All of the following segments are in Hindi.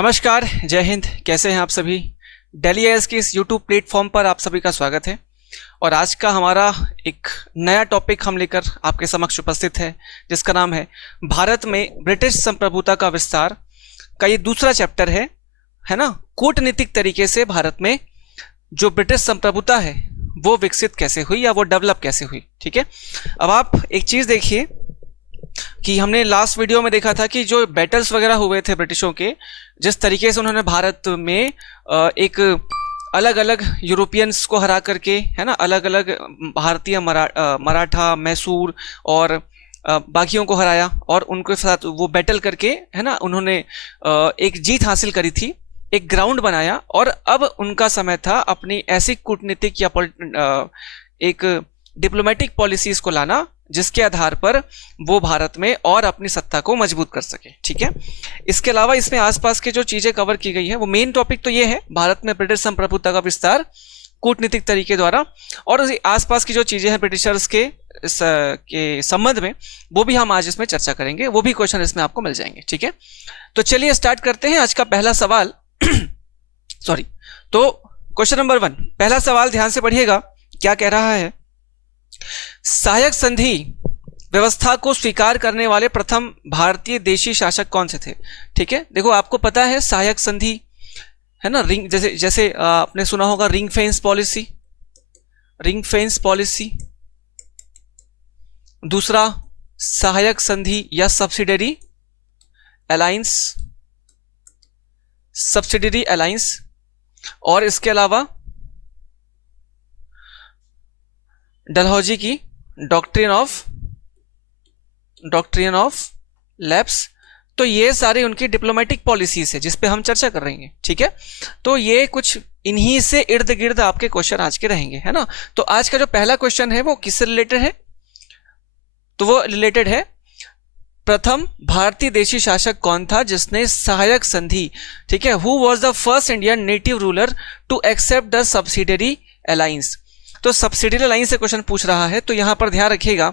नमस्कार, जय हिंद। कैसे हैं आप सभी। डेली आईएएस के इस यूट्यूब प्लेटफॉर्म पर आप सभी का स्वागत है। और आज का हमारा एक नया टॉपिक हम लेकर आपके समक्ष उपस्थित है, जिसका नाम है भारत में ब्रिटिश संप्रभुता का विस्तार का ये दूसरा चैप्टर है ना। कूटनीतिक तरीके से भारत में जो ब्रिटिश संप्रभुता है वो विकसित कैसे हुई या वो डेवलप कैसे हुई। ठीक है, अब आप एक चीज देखिए कि हमने लास्ट वीडियो में देखा था कि जो बैटल्स वगैरह हुए थे ब्रिटिशों के, जिस तरीके से उन्होंने भारत में एक अलग अलग यूरोपियंस को हरा करके, है ना, अलग अलग भारतीय मराठा, मैसूर और बाकियों को हराया और उनके साथ वो बैटल करके, है ना, उन्होंने एक जीत हासिल करी थी, एक ग्राउंड बनाया। और अब उनका समय था अपनी ऐसी कूटनीतिक या एक डिप्लोमेटिक पॉलिसीज को लाना जिसके आधार पर वो भारत में और अपनी सत्ता को मजबूत कर सके। ठीक है, इसके अलावा इसमें आसपास के जो चीजें कवर की गई है वो मेन टॉपिक तो ये है भारत में ब्रिटिश संप्रभुता का विस्तार कूटनीतिक तरीके द्वारा, और आसपास की जो चीजें हैं ब्रिटिशर्स के संबंध में, वो भी हम आज इसमें चर्चा करेंगे। वो भी क्वेश्चन इसमें आपको मिल जाएंगे। ठीक है, तो चलिए स्टार्ट करते हैं आज का पहला सवाल। सॉरी, तो क्वेश्चन नंबर 1, पहला सवाल ध्यान से पढ़िएगा। क्या कह रहा है? सहायक संधि व्यवस्था को स्वीकार करने वाले प्रथम भारतीय देशी शासक कौन से थे? ठीक है, देखो आपको पता है सहायक संधि, है ना, रिंग जैसे आपने सुना होगा रिंग फेंस पॉलिसी। दूसरा सहायक संधि या सब्सिडरी अलायंस, और इसके अलावा डलहौजी की डॉक्ट्रिन ऑफ लैप्स। तो ये सारी उनकी डिप्लोमेटिक पॉलिसीज है जिस पे हम चर्चा कर रहे हैं। ठीक है, तो ये कुछ इन्हीं से इर्द गिर्द आपके क्वेश्चन आज के रहेंगे, है ना। तो आज का जो पहला क्वेश्चन है वो किससे रिलेटेड है? तो वो रिलेटेड है प्रथम भारतीय देशी शासक कौन था जिसने सहायक संधि, ठीक है, who was the first Indian native ruler to accept the subsidiary alliance. तो सब्सिडरी अलायंस से क्वेश्चन पूछ रहा है, तो यहां पर ध्यान रखिएगा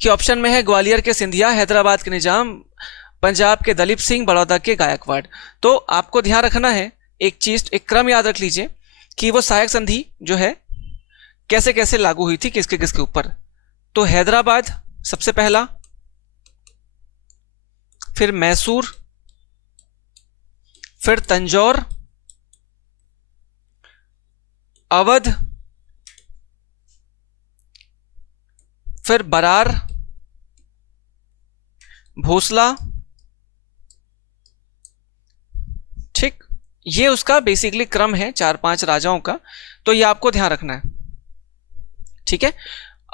कि ऑप्शन में है ग्वालियर के सिंधिया, हैदराबाद के निजाम, पंजाब के दलीप सिंह, बड़ौदा के गायकवाड़। तो आपको ध्यान रखना है एक चीज, एक क्रम याद रख लीजिए कि वो सहायक संधि जो है कैसे कैसे लागू हुई थी, किसके किसके ऊपर। तो हैदराबाद सबसे पहला, फिर मैसूर, फिर तंजौर, अवध, फिर बरार, भोसला। ठीक, ये उसका बेसिकली क्रम है 4-5 राजाओं का, तो ये आपको ध्यान रखना है। ठीक है,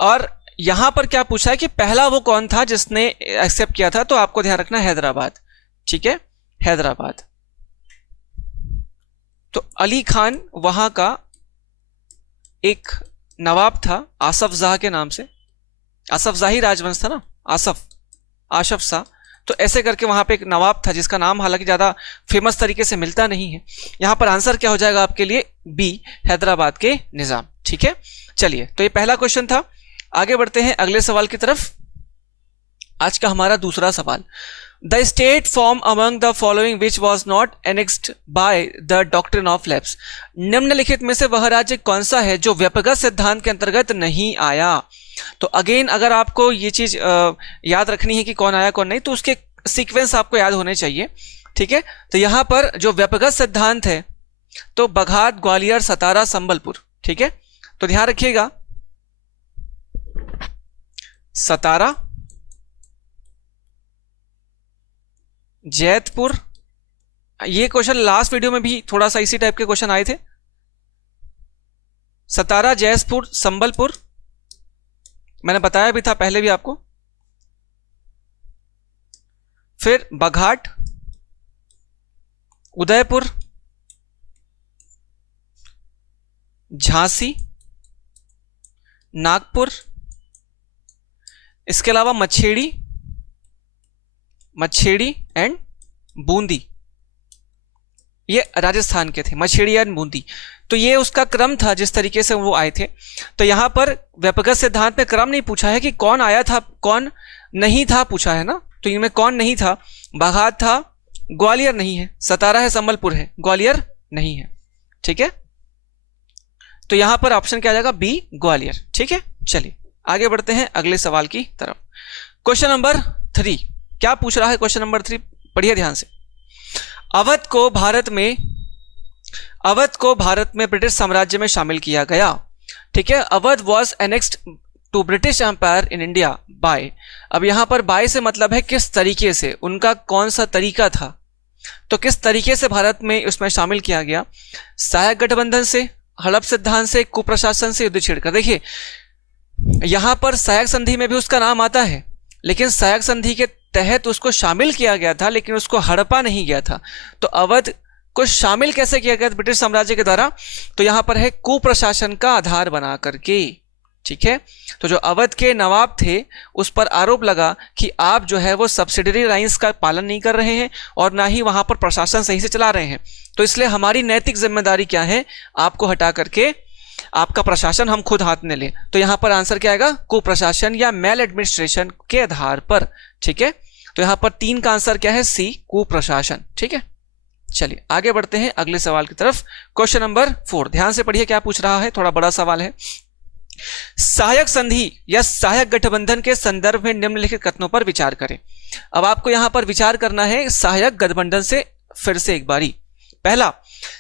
और यहां पर क्या पूछा है कि पहला वो कौन था जिसने एक्सेप्ट किया था, तो आपको ध्यान रखना है हैदराबाद। ठीक है, हैदराबाद। तो अली खान वहां का एक नवाब था आसफ जाह के नाम से, आसफ जाही राजवंश था ना, आशफ शाह। तो ऐसे करके वहां पे एक नवाब था जिसका नाम हालांकि ज्यादा फेमस तरीके से मिलता नहीं है। यहां पर आंसर क्या हो जाएगा आपके लिए? बी, हैदराबाद के निजाम। ठीक है, चलिए, तो ये पहला क्वेश्चन था। आगे बढ़ते हैं अगले सवाल की तरफ। आज का हमारा दूसरा सवाल, the state form among the following which was not annexed by the doctrine of lapse. निम्नलिखित में से वह राज्य कौन सा है जो व्यपगत सिद्धांत के अंतर्गत नहीं आया? तो अगेन अगर आपको ये चीज याद रखनी है कि कौन आया कौन नहीं, तो उसके सीक्वेंस आपको याद होने चाहिए। ठीक है, तो यहां पर जो व्यपगत सिद्धांत है तो बघाट, ग्वालियर, सतारा, संबलपुर। ठीक है, तो ध्यान रखिएगा सतारा, जैतपुर। ये क्वेश्चन लास्ट वीडियो में भी थोड़ा सा इसी टाइप के क्वेश्चन आए थे। सतारा, जैतपुर, संबलपुर मैंने बताया भी था पहले भी आपको। फिर बघाट, उदयपुर, झांसी, नागपुर, इसके अलावा मच्छेड़ी एंड बूंदी, ये राजस्थान के थे, मच्छेड़ी एंड बूंदी। तो ये उसका क्रम था जिस तरीके से वो आए थे। तो यहां पर व्यपगत सिद्धांत में क्रम नहीं पूछा है कि कौन आया था कौन नहीं था, पूछा है ना। तो इनमें कौन नहीं था? बघाट था, ग्वालियर नहीं है, सतारा है, संबलपुर है, ग्वालियर नहीं है। ठीक है, तो यहां पर ऑप्शन क्या आ जाएगा? बी, ग्वालियर। ठीक है, चलिए आगे बढ़ते हैं अगले सवाल की तरफ। क्वेश्चन नंबर 3 क्या पूछ रहा है? क्वेश्चन नंबर 3 पढ़िए ध्यान से। अवध को भारत में ब्रिटिश साम्राज्य में शामिल किया गया। ठीक है, Awadh was annexed to British empire in India by. अब यहां पर बाय से मतलब है किस तरीके से, उनका कौन सा तरीका था, तो किस तरीके से भारत में उसमें शामिल किया गया? सहायक गठबंधन से, हड़प सिद्धांत से, कुप्रशासन से, युद्ध छेड़कर। देखिए यहां पर सहायक संधि में भी उसका नाम आता है, लेकिन सहायक संधि के तहत उसको शामिल किया गया था, लेकिन उसको हड़पा नहीं गया था। तो अवध को शामिल कैसे किया गया ब्रिटिश साम्राज्य के द्वारा? तो यहां पर है कुप्रशासन का आधार बना करके। ठीक है, तो जो अवध के नवाब थे उस पर आरोप लगा कि आप जो है वो सब्सिडरी लाइंस का पालन नहीं कर रहे हैं और ना ही वहां पर प्रशासन सही से चला रहे हैं, तो इसलिए हमारी नैतिक जिम्मेदारी क्या है? आपको हटा करके आपका प्रशासन हम खुद हाथ में लें। तो यहां पर आंसर क्या आएगा? कुप्रशासन या मेल एडमिनिस्ट्रेशन के आधार पर। ठीक है, तो यहां पर 3 का आंसर क्या है? सी, कुप्रशासन। ठीक है, चलिए आगे बढ़ते हैं अगले सवाल की तरफ। क्वेश्चन नंबर 4 ध्यान से पढ़िए क्या पूछ रहा है, थोड़ा बड़ा सवाल है। सहायक संधि या सहायक गठबंधन के संदर्भ में निम्नलिखित कथनों पर विचार करें। अब आपको यहां पर विचार करना है सहायक गठबंधन से फिर से एक बारी। पहला,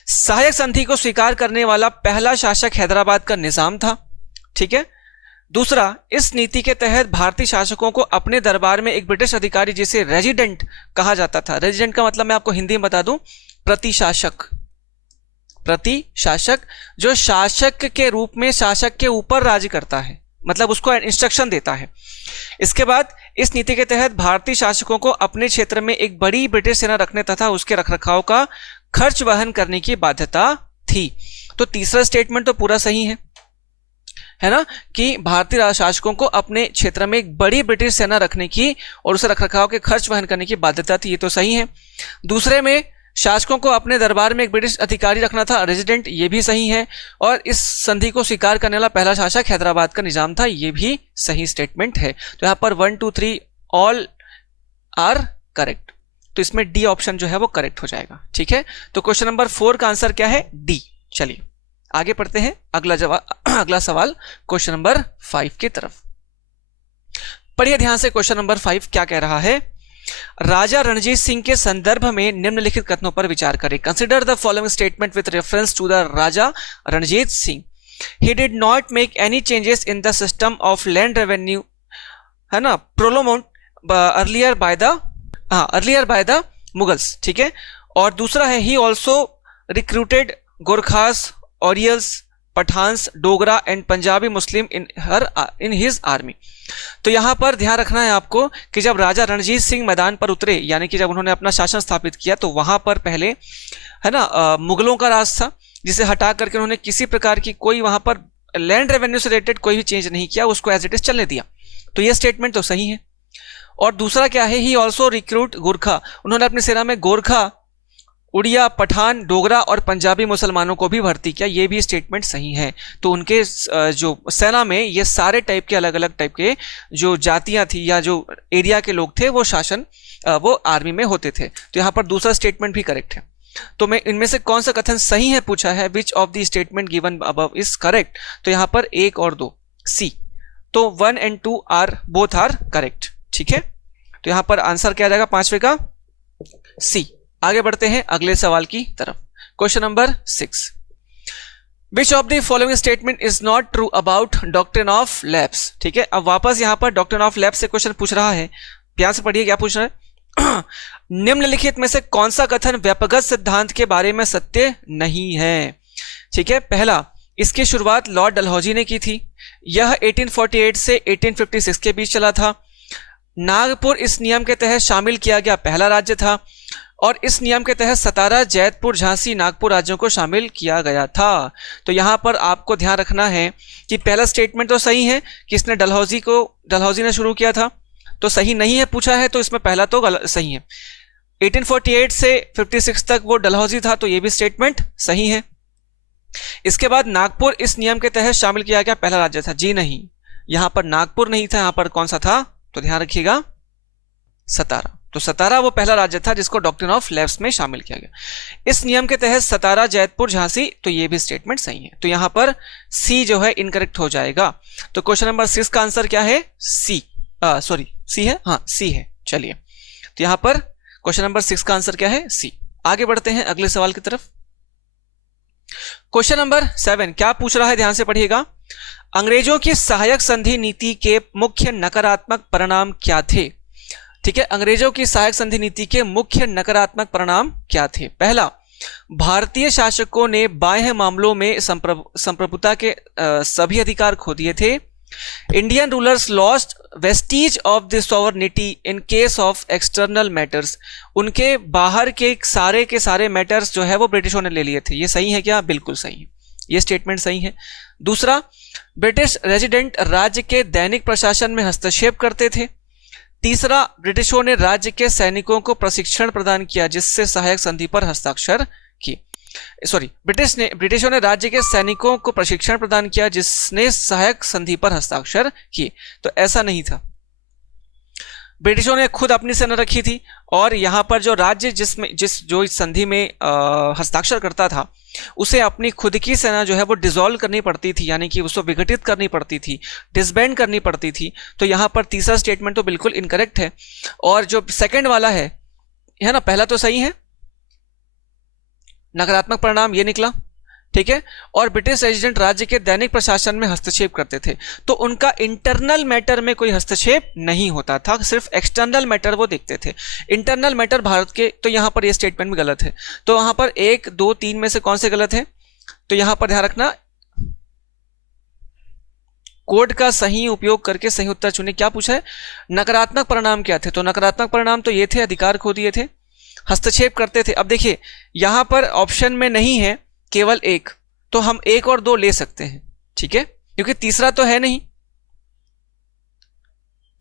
सहायक संधि को स्वीकार करने वाला पहला शासक हैदराबाद का निजाम था। ठीक है, दूसरा, इस नीति के तहत भारतीय शासकों को अपने दरबार में एक ब्रिटिश अधिकारी जिसे रेजिडेंट कहा जाता था। रेजिडेंट का मतलब मैं आपको हिंदी में बता दूं, प्रतिशासक। प्रतिशासक जो शासक के रूप में शासक के ऊपर राज्य करता है, मतलब उसको इंस्ट्रक्शन देता है। इसके बाद इस नीति के तहत भारतीय शासकों को अपने क्षेत्र में एक बड़ी ब्रिटिश सेना रखने तथा उसके रखरखाव का खर्च वहन करने की बाध्यता थी। तो तीसरा स्टेटमेंट तो पूरा सही है ना, कि भारतीय शासकों को अपने क्षेत्र में एक बड़ी ब्रिटिश सेना रखने की और उसे रखरखाव के खर्च वहन करने की बाध्यता थी, ये तो सही है। दूसरे में शासकों को अपने दरबार में एक ब्रिटिश अधिकारी रखना था, रेजिडेंट, ये भी सही है। और इस संधि को स्वीकार करने वाला पहला शासक हैदराबाद का निजाम था, ये भी सही स्टेटमेंट है। तो यहां पर 1 2 3 ऑल आर करेक्ट, तो इसमें डी ऑप्शन जो है वो करेक्ट हो जाएगा। ठीक है, तो क्वेश्चन नंबर 4 का आंसर क्या है? डी। चलिए आगे पढ़ते हैं अगला सवाल क्वेश्चन नंबर 5 की तरफ। पढ़िए ध्यान से, क्वेश्चन नंबर 5 क्या कह रहा है? राजा रणजीत सिंह के संदर्भ में निम्नलिखित कथनों पर विचार करें। Consider the following statement with reference to the Raja Ranjit Singh. He did not make any changes in the system of land revenue, है ना, promulgated earlier by the Mughals. ठीक है, और दूसरा है he also recruited Gorkhas, Oriyas, Pathans, Dogra and Punjabi Muslim in his army. तो यहां पर ध्यान रखना है आपको कि जब राजा रणजीत सिंह मैदान पर उतरे, यानी कि जब उन्होंने अपना शासन स्थापित किया, तो वहां पर पहले है ना मुगलों का राज था, जिसे हटा करके उन्होंने किसी प्रकार की कोई वहां पर लैंड रेवेन्यू से रिलेटेड कोई भी चेंज नहीं किया, उसको एज इट इज चलने दिया। तो यह स्टेटमेंट तो सही है। और दूसरा क्या है? ही ऑल्सो रिक्रूट गोरखा, उन्होंने अपनी सेना में गोरखा, उड़िया, पठान, डोगरा और पंजाबी मुसलमानों को भी भर्ती किया, ये भी स्टेटमेंट सही है। तो उनके जो सेना में ये सारे टाइप के अलग अलग टाइप के जो जातियां थी या जो एरिया के लोग थे वो आर्मी में होते थे। तो यहाँ पर दूसरा स्टेटमेंट भी करेक्ट है। तो मैं इनमें से कौन सा कथन सही है पूछा है, which of the statement given above is correct. तो यहाँ पर 1 और 2 सी, तो 1 and 2 are both are correct. ठीक है, तो यहाँ पर आंसर क्या आ जाएगा 5वें का? सी। आगे बढ़ते हैं अगले सवाल की तरफ। Question number 6, which of the following statement is not true about doctrine of lapse. ठीक है, अब वापस यहां पर डॉक्ट्रिन ऑफ लैप्स से क्वेश्चन पूछ रहा है। ध्यान से पढ़िए क्या पूछ रहा है। निम्नलिखित में से कौन सा कथन व्यपगत सिद्धांत के बारे में सत्य नहीं है? ठीक है, पहला, इसकी शुरुआत लॉर्ड डलहौजी ने की थी, यह 1848 से 1856 के बीच चला था। नागपुर इस नियम के तहत शामिल किया गया पहला राज्य था और इस नियम के तहत सतारा, जैतपुर, झांसी, नागपुर राज्यों को शामिल किया गया था। तो यहां पर आपको ध्यान रखना है कि पहला स्टेटमेंट तो सही है कि इसने डलहौजी ने शुरू किया था, तो सही नहीं है पूछा है, तो इसमें पहला तो सही है। 1848 से 56 तक वो डलहौजी था, तो ये भी स्टेटमेंट सही है। इसके बाद नागपुर इस नियम के तहत शामिल किया गया पहला राज्य था, जी नहीं, यहां पर नागपुर नहीं था, यहां पर कौन सा था? तो ध्यान रखिएगा सतारा। तो सतारा वो पहला राज्य था जिसको डॉक्ट्रिन ऑफ लैप्स में शामिल किया गया। इस नियम के तहत सतारा, जैतपुर, झांसी, तो ये भी स्टेटमेंट सही है। तो यहां पर सी जो है इनकरेक्ट हो जाएगा। तो क्वेश्चन नंबर 6 का आंसर क्या है? सी। सॉरी, सी है, हाँ सी है। चलिए, तो यहां पर क्वेश्चन नंबर 6 का आंसर क्या है? सी। आगे बढ़ते हैं अगले सवाल की तरफ। क्वेश्चन नंबर 7 क्या पूछ रहा है, ध्यान से पढ़िएगा। अंग्रेजों की सहायक संधि नीति के मुख्य नकारात्मक परिणाम क्या थे? ठीक है, अंग्रेजों की सहायक संधि नीति के मुख्य नकारात्मक परिणाम क्या थे? पहला, भारतीय शासकों ने बाह्य मामलों में संप्रभुता के सभी अधिकार खो दिए थे। Indian rulers lost Vestige of the sovereignty in case of external matters. उनके बाहर के सारे मैटर्स जो है वो ब्रिटिशों ने ले लिए थे। ये सही है क्या? बिल्कुल सही है, ये स्टेटमेंट सही है। दूसरा, ब्रिटिश रेजिडेंट राज्य के दैनिक प्रशासन में हस्तक्षेप करते थे। तीसरा, ब्रिटिशों ने राज्य के सैनिकों को प्रशिक्षण प्रदान किया जिससे सहायक संधि पर हस्ताक्षर किए। सॉरी, ब्रिटिशों ने राज्य के सैनिकों को प्रशिक्षण प्रदान किया जिसने सहायक संधि पर हस्ताक्षर किए। तो ऐसा नहीं था, ब्रिटिशों ने खुद अपनी सेना रखी थी और यहां पर जो राज्य जो इस संधि में हस्ताक्षर करता था उसे अपनी खुद की सेना जो है वो डिसॉल्व करनी पड़ती थी, यानी कि उसको विघटित करनी पड़ती थी, डिसबैंड करनी पड़ती थी। तो यहां पर तीसरा स्टेटमेंट तो बिल्कुल इनकरेक्ट है। और जो सेकंड वाला है ना, पहला तो सही है, नकारात्मक परिणाम ये निकला, ठीक है। और ब्रिटिश रेजिडेंट राज्य के दैनिक प्रशासन में हस्तक्षेप करते थे, तो उनका इंटरनल मैटर में कोई हस्तक्षेप नहीं होता था, सिर्फ एक्सटर्नल मैटर वो देखते थे। इंटरनल मैटर भारत के, तो यहां पर ये स्टेटमेंट भी गलत है। तो वहां पर 1, 2, 3 में से कौन से गलत है? तो यहां पर ध्यान रखना, कोड का सही उपयोग करके सही उत्तर चुने। क्या पूछा है? नकारात्मक परिणाम क्या थे? तो नकारात्मक परिणाम तो ये थे, अधिकार खो दिए थे, हस्तक्षेप करते थे। अब देखिए यहां पर ऑप्शन में नहीं है, केवल एक, तो हम 1 और 2 ले सकते हैं, ठीक है, क्योंकि तीसरा तो है नहीं,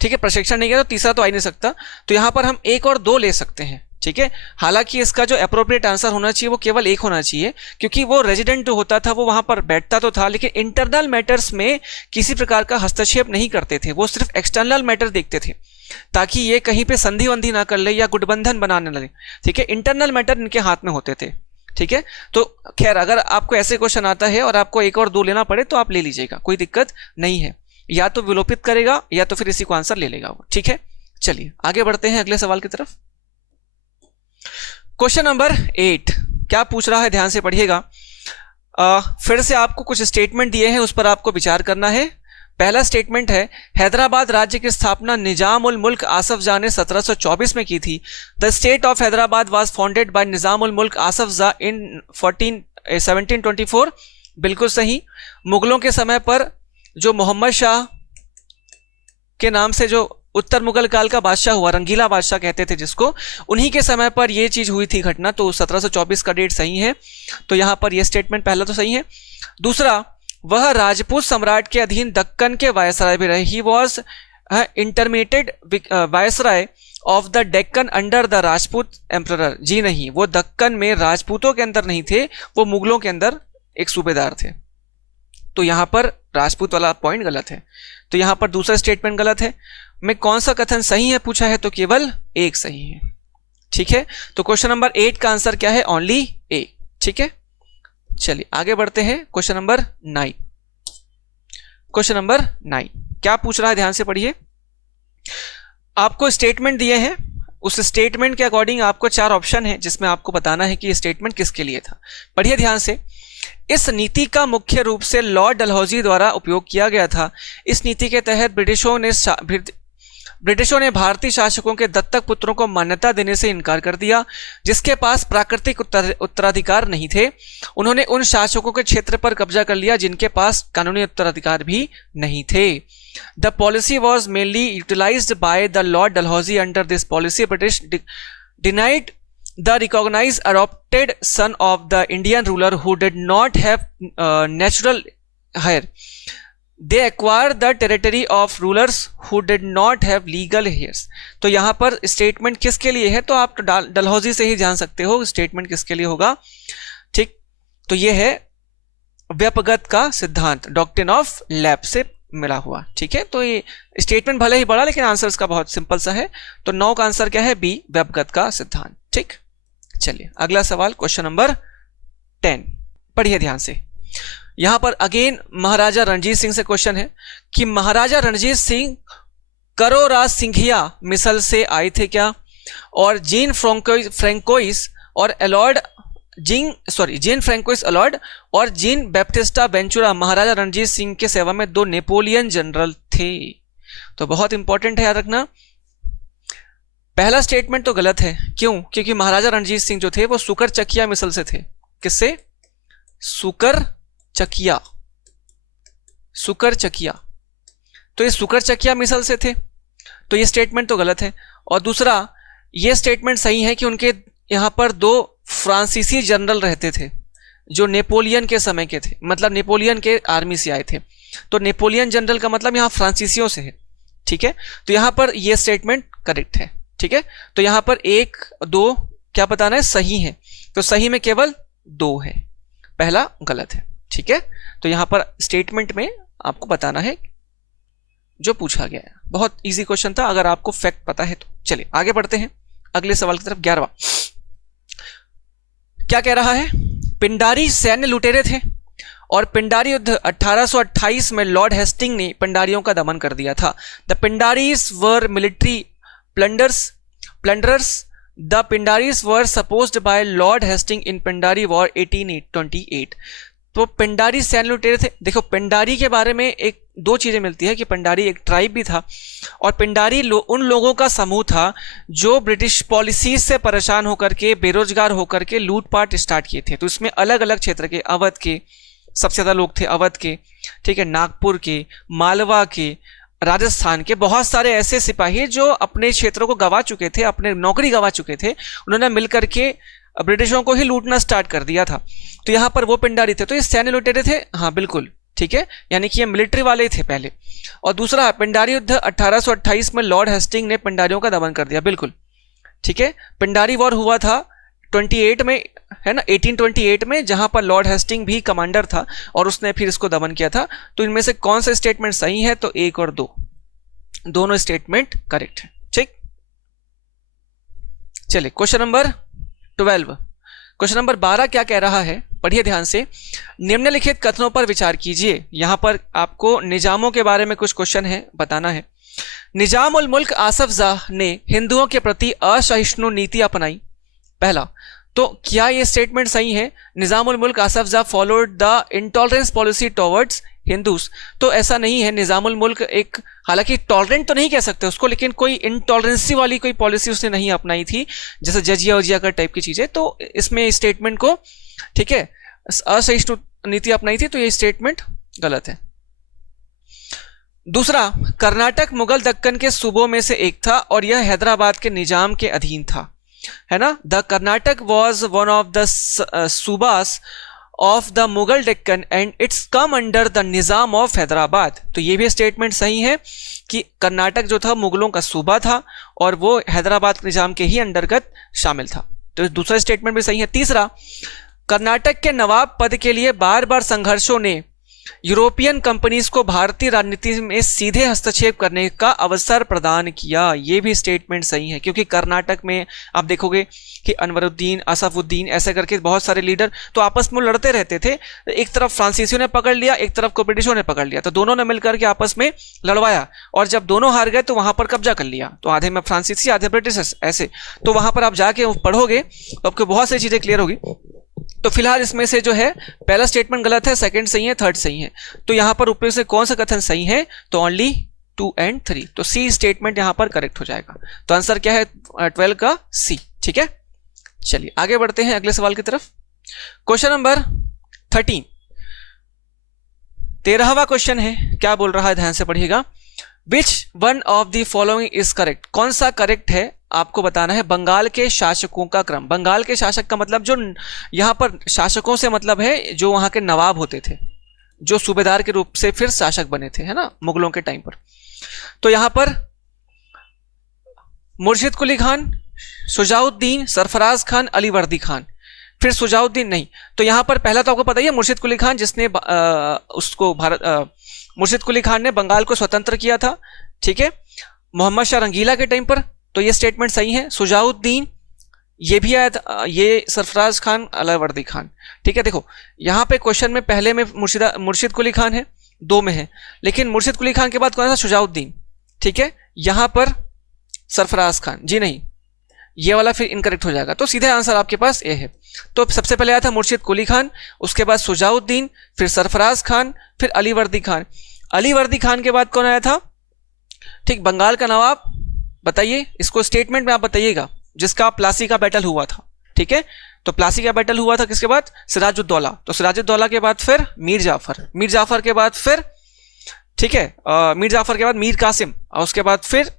ठीक है, प्रशिक्षण नहीं किया तो तीसरा तो आ ही नहीं सकता। तो यहां पर हम 1 और 2 ले सकते हैं, ठीक है। हालांकि इसका जो अप्रोप्रिएट आंसर होना चाहिए वो केवल 1 होना चाहिए, क्योंकि वो रेजिडेंट जो होता था वो वहां पर बैठता तो था, लेकिन इंटरनल मैटर्स में किसी प्रकार का हस्तक्षेप नहीं करते थे, वो सिर्फ एक्सटर्नल मैटर देखते थे ताकि ये कहीं पे संधि वंधि ना कर ले या गुटबंधन बनाने लगे, ठीक है। इंटरनल मैटर इनके हाथ में होते थे, ठीक है। तो खैर, अगर आपको ऐसे क्वेश्चन आता है और आपको 1 और 2 लेना पड़े तो आप ले लीजिएगा, कोई दिक्कत नहीं है, या तो विलोपित करेगा या तो फिर इसी को आंसर ले लेगा वो, ठीक है। चलिए आगे बढ़ते हैं अगले सवाल की तरफ। क्वेश्चन नंबर 8 क्या पूछ रहा है, ध्यान से पढ़िएगा। फिर से आपको कुछ स्टेटमेंट दिए हैं, उस पर आपको विचार करना है। पहला स्टेटमेंट है, हैदराबाद राज्य की स्थापना निजाम उल मुल्क आसफ जाह ने 1724 में की थी। The state of Hyderabad was founded by Nizam ul Mulk Asaf जाह इन 1724। बिल्कुल सही। मुगलों के समय पर जो मोहम्मद शाह के नाम से जो उत्तर मुगल काल का बादशाह हुआ, रंगीला बादशाह कहते थे जिसको, उन्हीं के समय पर यह चीज हुई थी घटना, तो 1724 का डेट सही है। तो यहां पर यह स्टेटमेंट पहला तो सही है। दूसरा, वह राजपूत सम्राट के अधीन दक्कन के वायसराय भी रहे। He was intermediate viceroy of the Deccan under the Rajput emperor. जी नहीं, वो दक्कन में राजपूतों के अंदर नहीं थे, वो मुगलों के अंदर एक सूबेदार थे। तो यहां पर राजपूत वाला पॉइंट गलत है, तो यहां पर दूसरा स्टेटमेंट गलत है। में कौन सा कथन सही है पूछा है, तो केवल 1 सही है, ठीक है। तो क्वेश्चन नंबर 8 का आंसर क्या है? ओनली ए, ठीक है। चलिए आगे बढ़ते हैं। Question number 9। क्वेश्चन नंबर 9 क्या पूछ रहा है, ध्यान से पढ़िए। आपको स्टेटमेंट दिए हैं, उस स्टेटमेंट के अकॉर्डिंग आपको 4 ऑप्शन है जिसमें आपको बताना है कि ये स्टेटमेंट किसके लिए था। पढ़िए ध्यान से। इस नीति का मुख्य रूप से लॉर्ड डलहौजी द्वारा उपयोग किया गया था। इस नीति के तहत ब्रिटिशों ने भारतीय शासकों के दत्तक पुत्रों को मान्यता देने से इनकार कर दिया जिसके पास प्राकृतिक उत्तराधिकार नहीं थे। उन्होंने उन शासकों के क्षेत्र पर कब्जा कर लिया जिनके पास कानूनी उत्तराधिकार भी नहीं थे। The policy was mainly utilised by the Lord Dalhousie. Under this policy British denied the recognized adopted son of the Indian ruler who did not have natural heir. They acquired the territory of rulers who did not have legal heirs. तो यहां पर स्टेटमेंट किसके लिए है, तो आप डलहौजी से ही जान सकते हो स्टेटमेंट किसके लिए होगा, ठीक। तो ये है व्यपगत का सिद्धांत, डॉक्ट्रिन ऑफ लैप्स से मिला हुआ। ठीक है, तो ये स्टेटमेंट भले ही बड़ा लेकिन आंसर इसका बहुत सिंपल सा है। तो 9 का आंसर क्या है? बी, वेबगत का सिद्धांत। ठीक, चलिए अगला सवाल, क्वेश्चन नंबर 10, पढ़िए ध्यान से। यहां पर अगेन महाराजा रणजीत सिंह से क्वेश्चन है कि महाराजा रणजीत सिंह करोराज सिंघिया मिसल से आए थे क्या? और जीन फ्रेंकोइस और अलॉर्ड जीन फ्रेंकोइस अलॉर्ड और जीन बैप्टिस्टा वेंचुरा महाराजा रणजीत सिंह के सेवा में 2 नेपोलियन जनरल थे। तो बहुत इंपॉर्टेंट है याद रखना। पहला स्टेटमेंट तो गलत है। क्यों? क्योंकि महाराजा रणजीत सिंह जो थे वो सुकर चकिया मिसल से थे। किससे? सुकर चकिया, सुकर चकिया। तो ये सुकर चकिया मिसल से थे, तो ये स्टेटमेंट तो गलत है। और दूसरा ये स्टेटमेंट सही है कि उनके यहां पर 2 फ्रांसीसी जनरल रहते थे जो नेपोलियन के समय के थे, मतलब नेपोलियन के आर्मी से आए थे। तो नेपोलियन जनरल का मतलब यहां फ्रांसीसियों से है। ठीक है, तो यहां पर ये स्टेटमेंट करेक्ट है। ठीक है, तो यहां पर 1 2 क्या बताना है? सही है। तो सही में केवल 2 है, पहला गलत है। ठीक है, तो यहां पर स्टेटमेंट में आपको बताना है जो पूछा गया है। बहुत इजी क्वेश्चन था अगर आपको फैक्ट पता है तो। चलिए आगे बढ़ते हैं अगले सवाल की तरफ। 11वां क्या कह रहा है? पिंडारी सैन्य लुटेरे थे और पिंडारी युद्ध 1828 में लॉर्ड हेस्टिंग ने पिंडारियों का दमन कर दिया था। The Pindaris were military plunderers. The Pindaris were supposed by Lord Hasting in Pindari war 1828। तो पिंडारी सैन्य लुटेरे थे। देखो पिंडारी के बारे में 2 चीजें मिलती है कि पिंडारी एक ट्राइब भी था और पिंडारी उन लोगों का समूह था जो ब्रिटिश पॉलिसीज से परेशान होकर के, बेरोजगार होकर के लूटपाट स्टार्ट किए थे। तो इसमें अलग अलग क्षेत्र के, अवध के सबसे ज्यादा लोग थे, अवध के, ठीक है, नागपुर के, मालवा के, राजस्थान के बहुत सारे ऐसे सिपाही जो अपने क्षेत्रों को गंवा चुके थे, अपने नौकरी गंवा चुके थे, उन्होंने मिलकर के ब्रिटिशों को ही लूटना स्टार्ट कर दिया था। तो यहां पर वो पिंडारी थे। तो ये सैन्य लुटेरे थे, हाँ बिल्कुल ठीक है, यानी कि ये मिलिट्री वाले ही थे पहले। और दूसरा पिंडारी युद्ध 1828 में लॉर्ड हेस्टिंग ने पिंडारियों का दमन कर दिया, बिल्कुल ठीक है। पिंडारी वॉर हुआ था 28 में, है ना, 1828 में, जहां पर लॉर्ड हेस्टिंग भी कमांडर था और उसने फिर इसको दमन किया था। तो इनमें से कौन सा स्टेटमेंट सही है? तो 1 और 2 दोनों स्टेटमेंट करेक्ट है। ठीक, चलिए क्वेश्चन नंबर 12। क्वेश्चन नंबर 12 क्या कह रहा है, पढ़िए ध्यान से। निम्नलिखित कथनों पर विचार कीजिए। यहां पर आपको निजामों के बारे में कुछ क्वेश्चन है, बताना है। निजाम उल मुल्क आसफ जाह ने हिंदुओं के प्रति असहिष्णु नीति अपनाई। पहला, तो क्या यह स्टेटमेंट सही है? Nizam ul Mulk Asaf Jah followed the intolerance policy towards Hindus. तो ऐसा नहीं है। निजाम उल मुल्क एक, हालांकि टॉलरेंट तो नहीं कह सकते उसको, लेकिन कोई इंटॉलरेंसी वाली कोई पॉलिसी उसने नहीं अपनाई थी, जैसे जजिया वजिया का टाइप की चीजें। तो इसमें स्टेटमेंट को, ठीक है, असहिष्णु नीति अपनाई थी, तो ये स्टेटमेंट गलत है। दूसरा, कर्नाटक मुगल दक्कन के सूबों में से एक था और यह हैदराबाद के निजाम के अधीन था, है ना। The Karnataka was one of the subahs of the Mughal Deccan and it's come under the Nizam of Hyderabad. तो ये भी स्टेटमेंट सही है कि कर्नाटक जो था मुगलों का सूबा था और वो हैदराबाद के निजाम के ही अंतर्गत शामिल था। तो दूसरा स्टेटमेंट भी सही है। तीसरा, कर्नाटक के नवाब पद के लिए बार बार संघर्षों ने यूरोपियन कंपनीज को भारतीय राजनीति में सीधे हस्तक्षेप करने का अवसर प्रदान किया। यह भी स्टेटमेंट सही है, क्योंकि कर्नाटक में आप देखोगे कि अनवरुद्दीन, असफुद्दीन, ऐसे करके बहुत सारे लीडर तो आपस में लड़ते रहते थे। एक तरफ फ्रांसीसियों ने पकड़ लिया, एक तरफ को ब्रिटिशों ने पकड़ लिया, तो दोनों ने मिलकर के आपस में लड़वाया और जब दोनों हार गए तो वहां पर कब्जा कर लिया। तो आधे में फ्रांसीसी, आधे ब्रिटिश, ऐसे। तो वहां पर आप जाके पढ़ोगे तो आपको बहुत सारी चीजें क्लियर होगी। तो फिलहाल इसमें से जो है पहला स्टेटमेंट गलत है, सेकंड सही है, थर्ड सही है। तो यहां पर ऊपर से कौन सा कथन सही है? तो ओनली 2 और 3। तो सी स्टेटमेंट यहां पर करेक्ट हो जाएगा। तो आंसर क्या है 12 का सी। ठीक है, चलिए आगे बढ़ते हैं अगले सवाल की तरफ। क्वेश्चन नंबर 13, 13वां क्वेश्चन है। क्या बोल रहा है, ध्यान से पढ़िएगा। Which one of the following is correct? कौन सा करेक्ट है आपको बताना है। बंगाल के शासकों का क्रम। बंगाल के शासक का मतलब, जो यहां पर शासकों से मतलब है जो वहां के नवाब होते थे, जो सूबेदार के रूप से फिर शासक बने थे, है ना, मुगलों के टाइम पर। तो यहां पर मुर्शिद कुली खान, शुजाउद्दीन, सरफराज खान, अली वर्दी खान, फिर सुजाउद्दीन नहीं। तो यहाँ पर पहला तो आपको पता ही है मुर्शिद कुली खान, जिसने मुर्शिद कुली खान ने बंगाल को स्वतंत्र किया था, ठीक है, मोहम्मद शाह रंगीला के टाइम पर। तो ये स्टेटमेंट सही है। सुजाउद्दीन ये भी आया था, ये सरफराज खान अलावर्दी खान, ठीक है। देखो यहाँ पे क्वेश्चन में पहले में मुर्शिद कुली खान है, 2 में है, लेकिन मुर्शिद कुली खान के बाद कौन था? सुजाउद्दीन, ठीक है। यहाँ पर सरफराज खान जी नहीं, ये वाला फिर इनकरेक्ट हो जाएगा। तो सीधा आंसर आपके पास ए है। तो सबसे पहले आया था मुर्शिद कुली खान, उसके बाद सुजाउद्दीन, फिर सरफराज खान, फिर अलीवर्दी खान। अलीवर्दी खान के बाद कौन आया था? ठीक, बंगाल का नवाब, बताइए इसको स्टेटमेंट में आप बताइएगा, जिसका प्लासी का बैटल हुआ था, ठीक है। तो प्लासी का बैटल हुआ था किसके बाद? सिराजुद्दौला। तो सिराजुद्दौला के बाद फिर मीर जाफर, मीर जाफर के बाद फिर, ठीक है, मीर जाफर के बाद मीर कासिम, और उसके बाद फिर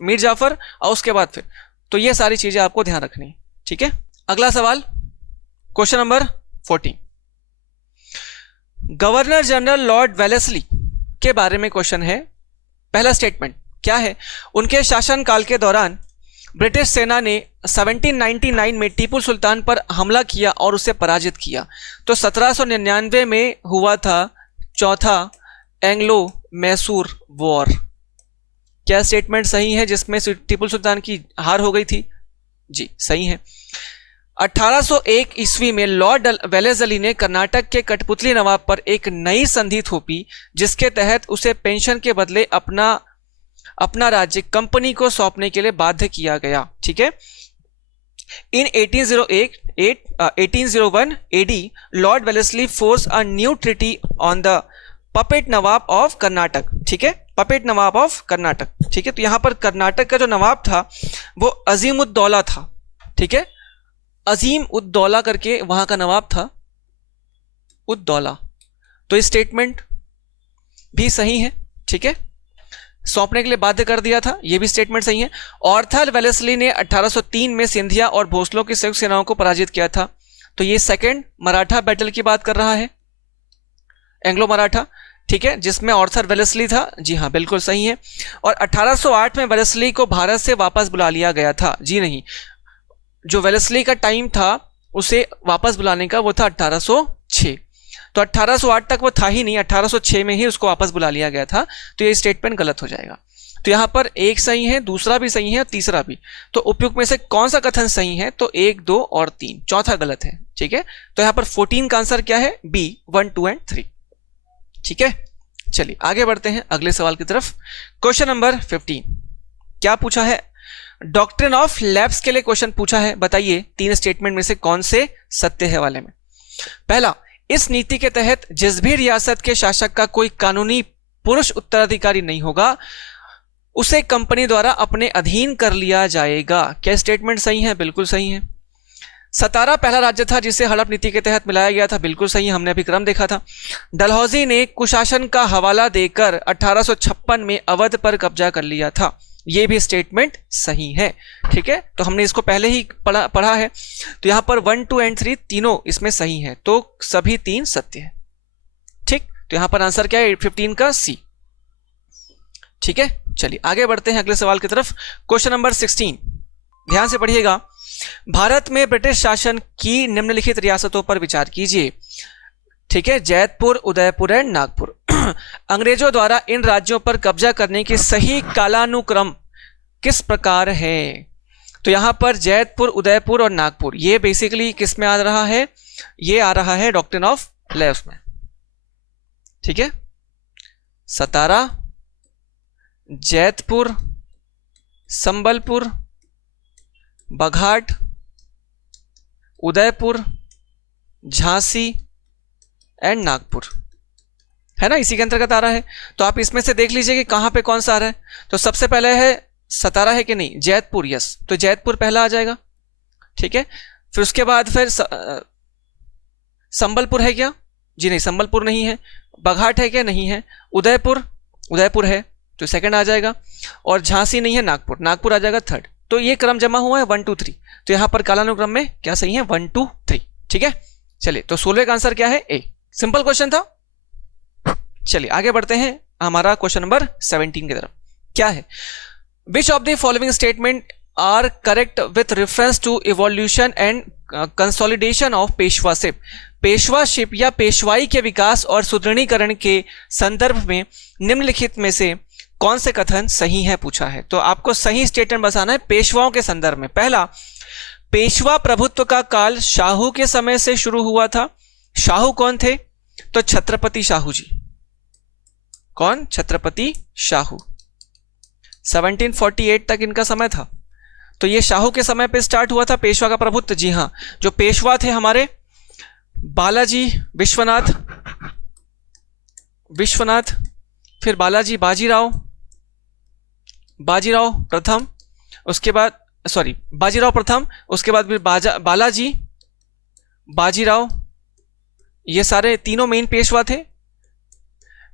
मीर जाफर, और उसके बाद फिर। तो ये सारी चीजें आपको ध्यान रखनी है, ठीक है। अगला सवाल, question number 14। Governor general Lord Wellesley के बारे में क्वेश्चन है। पहला स्टेटमेंट क्या है? उनके शासनकाल के दौरान ब्रिटिश सेना ने 1799 में टीपू सुल्तान पर हमला किया और उसे पराजित किया। तो 1799 में हुआ था चौथा एंग्लो मैसूर वॉर। क्या स्टेटमेंट सही है जिसमें टीपू सुल्तान की हार हो गई थी? जी सही है। 1801 ईस्वी में लॉर्ड वेलेस्ली ने कर्नाटक के कठपुतली नवाब पर एक नई संधि थोपी, जिसके तहत उसे पेंशन के बदले अपना राज्य कंपनी को सौंपने के लिए बाध्य किया गया, ठीक है। इन 1801 AD Lord Wellesley force a new treaty on the puppet Nawab of Karnataka, ठीक है, पपेट नवाब ऑफ कर्नाटक, ठीक है। तो यहां पर कर्नाटक का जो नवाब था वो अजीम उद दौला था, ठीक है, अजीम उद दौला करके वहां का नवाब था, उद दौला। तो ये स्टेटमेंट भी सही है, ठीक है, सौंपने के लिए बाध्य कर दिया था, यह भी स्टेटमेंट सही है। ऑर्थर वेलेस्ली ने 1803 में सिंधिया और भोसलों की संयुक्त सेनाओं को पराजित किया था। तो ये सेकंड मराठा बैटल की बात कर रहा है, एंग्लो मराठा, ठीक है, जिसमें ऑर्थर वेलेस्ली था। जी हाँ, बिल्कुल सही है। और 1808 में वेलेस्ली को भारत से वापस बुला लिया गया था। जी नहीं, जो वेलेस्ली का टाइम था उसे वापस बुलाने का वो था 1806। तो 1808 तक वो था ही नहीं, 1806 में ही उसको वापस बुला लिया गया था। तो ये स्टेटमेंट गलत हो जाएगा। तो यहां पर एक सही है, दूसरा भी सही है और तीसरा भी। तो उपयुक्त में से कौन सा कथन सही है? तो 1, 2 और 3, चौथा गलत है, ठीक है। तो यहां पर 14 का आंसर क्या है? बी, 1, 2 एंड 3, ठीक है। चलिए आगे बढ़ते हैं अगले सवाल की तरफ। क्वेश्चन नंबर 15 क्या पूछा है? डॉक्ट्रिन ऑफ लैप्स के लिए क्वेश्चन पूछा है। बताइए 3 स्टेटमेंट में से कौन से सत्य है वाले में। पहला, इस नीति के तहत जिस भी रियासत के शासक का कोई कानूनी पुरुष उत्तराधिकारी नहीं होगा, उसे कंपनी द्वारा अपने अधीन कर लिया जाएगा। क्या स्टेटमेंट सही है? बिल्कुल सही है। सतारा पहला राज्य था जिसे हड़प नीति के तहत मिलाया गया था। बिल्कुल सही, हमने अभी क्रम देखा था। डलहौजी ने कुशासन का हवाला देकर 1856 में अवध पर कब्जा कर लिया था। यह भी स्टेटमेंट सही है, ठीक है। तो हमने इसको पहले ही पढ़ा है। तो यहां पर 1, 2 एंड 3 तीनों इसमें सही है, तो सभी 3 सत्य है, ठीक। तो यहां पर आंसर क्या है? 15 का सी, ठीक है। चलिए आगे बढ़ते हैं अगले सवाल की तरफ। क्वेश्चन नंबर 16 ध्यान से पढ़िएगा। भारत में ब्रिटिश शासन की निम्नलिखित रियासतों पर विचार कीजिए, ठीक है, जैतपुर, उदयपुर एंड नागपुर। अंग्रेजों द्वारा इन राज्यों पर कब्जा करने की सही कालानुक्रम किस प्रकार है? तो यहां पर जैतपुर, उदयपुर और नागपुर, ये बेसिकली किस में आ रहा है? ये आ रहा है डॉक्ट्रिन ऑफ लैप्स में, ठीक है। सतारा, जैतपुर, संबलपुर, बघाट, उदयपुर, झांसी एंड नागपुर, है ना, इसी के अंतर्गत आ रहा है। तो आप इसमें से देख लीजिए कि कहां पे कौन सा आ रहा है। तो सबसे पहले है सतारा, है कि नहीं? जैतपुर, यस, तो जैतपुर पहला आ जाएगा, ठीक है। फिर उसके बाद फिर संबलपुर है क्या? जी नहीं, संबलपुर नहीं है। बघाट है क्या? नहीं है। उदयपुर, उदयपुर है तो सेकंड आ जाएगा। और झांसी नहीं है, नागपुर, नागपुर आ जाएगा थर्ड। तो ये क्रम जमा हुआ है 1, 2, 3। तो यहां पर कालानुक्रम में क्या सही है? 1, 2, 3, ठीक है। चलिए, तो 16 का आंसर क्या है? ए। सिंपल क्वेश्चन था। चलिए आगे बढ़ते हैं हमारा क्वेश्चन नंबर 17 की तरफ। क्या है? Which of the following statement are correct with reference to evolution and consolidation of Peshwaship, Peshwaship या पेशवाई के विकास और सुदृढ़ीकरण के संदर्भ में निम्नलिखित में से कौन से कथन सही है पूछा है। तो आपको सही स्टेटमेंट बताना है पेशवाओं के संदर्भ में। पहला, पेशवा प्रभुत्व का काल शाहू के समय से शुरू हुआ था। शाहू कौन थे? तो छत्रपति शाहू जी। कौन? छत्रपति शाहू। 1748 तक इनका समय था। तो ये शाहू के समय पे स्टार्ट हुआ था पेशवा का प्रभुत्व। जी हाँ, जो पेशवा थे हमारे बालाजी विश्वनाथ, फिर बालाजी बाजीराव प्रथम, उसके बाद बाजीराव प्रथम, उसके बाद फिर बालाजी, बाजीराव, ये सारे तीनों मेन पेशवा थे।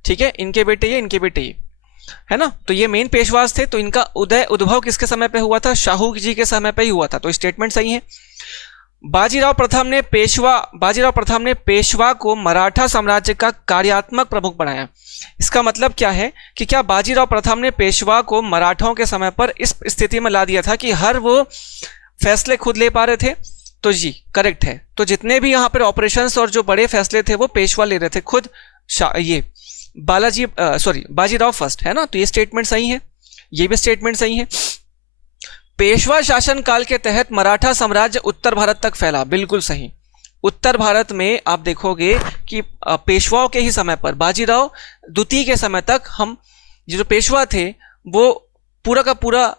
ठीक है, इनके बेटे ये है ना। तो ये मेन पेशवास थे। तो इनका उद्भव किसके समय पे हुआ था? शाहू जी के समय पे ही हुआ था। तो स्टेटमेंट सही है। बाजीराव प्रथम ने पेशवा को मराठा साम्राज्य का कार्यात्मक प्रमुख बनाया। इसका मतलब क्या है कि क्या बाजीराव प्रथम ने पेशवा को मराठों के समय पर इस स्थिति में ला दिया था कि हर वो फैसले खुद ले पा रहे थे? तो जी करेक्ट है। तो जितने भी यहाँ पर ऑपरेशंस और जो बड़े फैसले थे वो पेशवा ले रहे थे खुद। ये बाजीराव फर्स्ट है ना। तो ये स्टेटमेंट सही है, ये भी स्टेटमेंट सही है। पेशवा शासन काल के तहत मराठा साम्राज्य उत्तर भारत तक फैला। बिल्कुल सही। उत्तर भारत में आप देखोगे कि पेशवाओं के ही समय पर, बाजीराव द्वितीय के समय तक, हम जो पेशवा थे वो पूरा का पूरा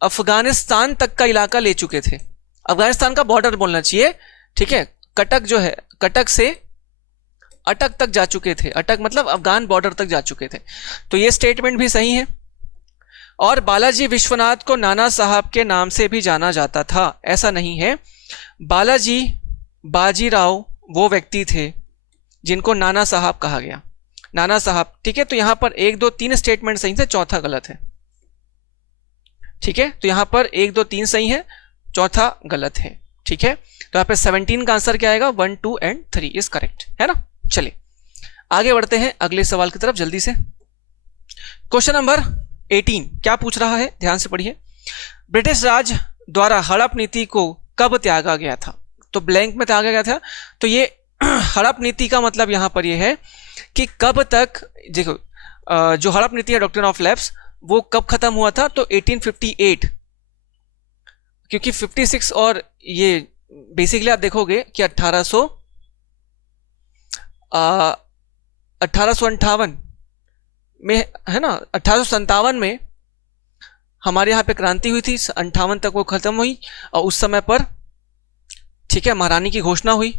अफगानिस्तान तक का इलाका ले चुके थे। अफगानिस्तान का बॉर्डर बोलना चाहिए। ठीक है, कटक जो है, कटक से अटक तक जा चुके थे। अटक मतलब अफगान बॉर्डर तक जा चुके थे। तो ये स्टेटमेंट भी सही है। और बालाजी विश्वनाथ को नाना साहब के नाम से भी जाना जाता था, ऐसा नहीं है। बाजीराव वो व्यक्ति थे जिनको नाना साहब कहा गया। नाना साहब। ठीक है, तो यहां पर 1 2 3 स्टेटमेंट सही थे, चौथा गलत है। ठीक है, तो यहां पर 1 2 3 सही है, चौथा गलत है। ठीक है, तो यहां पे 17 का आंसर क्या आएगा? 1 2 एंड 3 इज करेक्ट, है ना। चलिए आगे बढ़ते हैं अगले सवाल की तरफ जल्दी से। क्वेश्चन नंबर 18 क्या पूछ रहा है, ध्यान से पढ़िए। ब्रिटिश राज द्वारा हड़प नीति को कब त्यागा गया था? तो ब्लैंक में त्यागा गया था। तो ये हड़प नीति का मतलब यहां पर ये है कि कब तक, देखो जो हड़प नीति है डॉक्ट्रिन ऑफ लैप्स, वो कब खत्म हुआ था? तो 1858। क्योंकि 56 और ये बेसिकली आप देखोगे कि 1858 में है ना, 1857 में हमारे यहाँ पे क्रांति हुई थी, 58 तक वो खत्म हुई। और उस समय पर ठीक है महारानी की घोषणा हुई,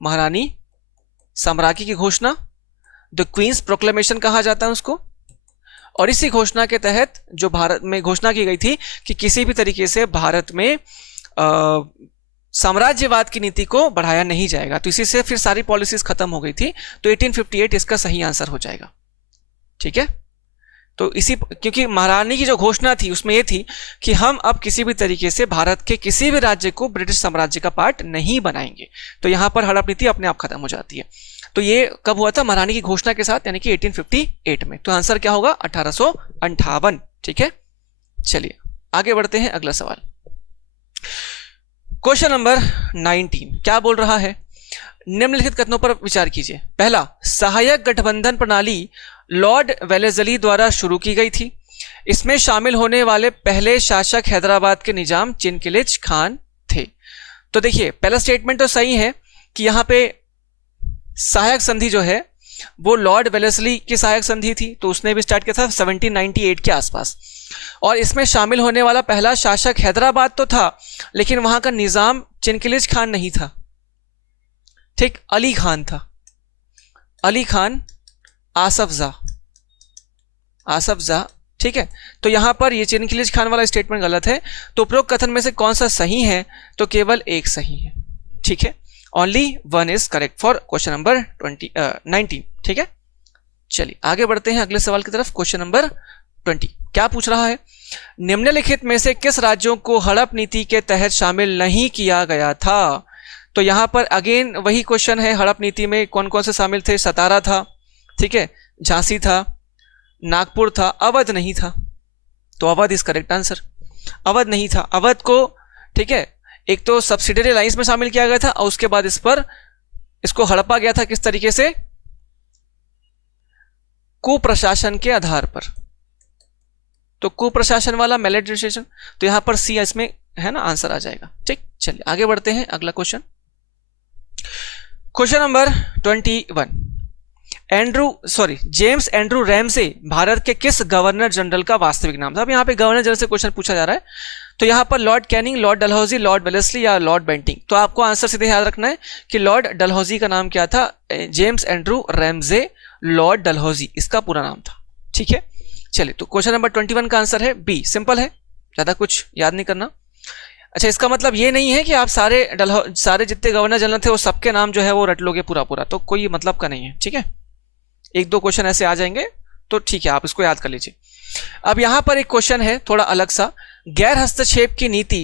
महारानी साम्राज्य की घोषणा, द क्वींस प्रोक्लेमेशन कहा जाता है उसको। और इसी घोषणा के तहत जो भारत में घोषणा की गई थी कि किसी भी तरीके से भारत में साम्राज्यवाद की नीति को बढ़ाया नहीं जाएगा। तो इसी से फिर सारी पॉलिसीज खत्म हो गई थी। तो 1858 इसका सही आंसर हो जाएगा। ठीक है, तो इसी, क्योंकि महारानी की जो घोषणा थी उसमें यह थी कि हम अब किसी भी तरीके से भारत के किसी भी राज्य को ब्रिटिश साम्राज्य का पार्ट नहीं बनाएंगे। तो यहां पर हड़प नीति अपने आप खत्म हो जाती है। तो ये कब हुआ था? महारानी की घोषणा के साथ, यानी कि 1858 में। तो आंसर क्या होगा? 1858। ठीक है, चलिए आगे बढ़ते हैं अगला सवाल। क्वेश्चन नंबर 19 क्या बोल रहा है? निम्नलिखित कथनों पर विचार कीजिए। पहला, सहायक गठबंधन प्रणाली लॉर्ड वेलेस्ली द्वारा शुरू की गई थी। इसमें शामिल होने वाले पहले शासक हैदराबाद के निजाम चिनकिलिच खान थे। तो देखिए पहला स्टेटमेंट तो सही है कि यहाँ पे सहायक संधि जो है वो लॉर्ड वेलेस्ली की सहायक संधि थी। तो उसने भी स्टार्ट किया था 1798 के आसपास। और इसमें शामिल होने वाला पहला शासक हैदराबाद तो था, लेकिन वहां का निजाम चिनकिलिच खान नहीं था। ठीक, अली खान था। अली खान आसफ जा। ठीक है, तो यहां पर ये चिनकिलिच खान वाला स्टेटमेंट गलत है। तो उपरोक्त कथन में से कौन सा सही है? तो केवल एक सही है। ठीक है, only 1 is correct for question number 19। ठीक है, चलिए आगे बढ़ते हैं अगले सवाल की तरफ। क्वेश्चन नंबर 20 क्या पूछ रहा है? निम्नलिखित में से किस राज्यों को हड़प नीति के तहत शामिल नहीं किया गया था? तो यहां पर अगेन वही क्वेश्चन है, हड़प नीति में कौन कौन से शामिल थे? सतारा था, ठीक है, झांसी था, नागपुर था, अवध नहीं था। तो Awadh is correct answer. Awadh नहीं था। अवध को ठीक है एक तो सब्सिडियरी लाइंस में शामिल किया गया था और उसके बाद इसको हड़पा गया था किस तरीके से, कुप्रशासन के आधार पर। तो कुप्रशासन वाला मैल एडमिनिस्ट्रेशन, तो यहां पर सी इसमें है ना आंसर आ जाएगा। ठीक, चलिए आगे बढ़ते हैं अगला question. Question number 21। James Andrew Ramsay Bharat के किस गवर्नर जनरल का वास्तविक नाम था? अब यहाँ पे गवर्नर जनरल से क्वेश्चन पूछा जा रहा है, तो यहाँ पर Lord Canning, Lord Dalhousie, Lord Wellesley या लॉर्ड बेंटिंग। तो आपको आंसर सीधे याद रखना है कि लॉर्ड डलहौजी का नाम क्या था, James Andrew Ramsay Lord Dalhousie इसका पूरा नाम था। ठीक है, चलिए तो क्वेश्चन नंबर 21 का आंसर है बी, सिंपल है, ज्यादा कुछ याद नहीं करना। अच्छा, इसका मतलब ये नहीं है कि आप सारे जितने गवर्नर जनरल थे वो सबके नाम जो है वो रट लोगे पूरा पूरा, तो कोई मतलब का नहीं है। ठीक है, एक दो क्वेश्चन ऐसे आ जाएंगे तो ठीक है, आप इसको याद कर लीजिए। अब यहां पर एक क्वेश्चन है थोड़ा अलग सा, गैर हस्तक्षेप की नीति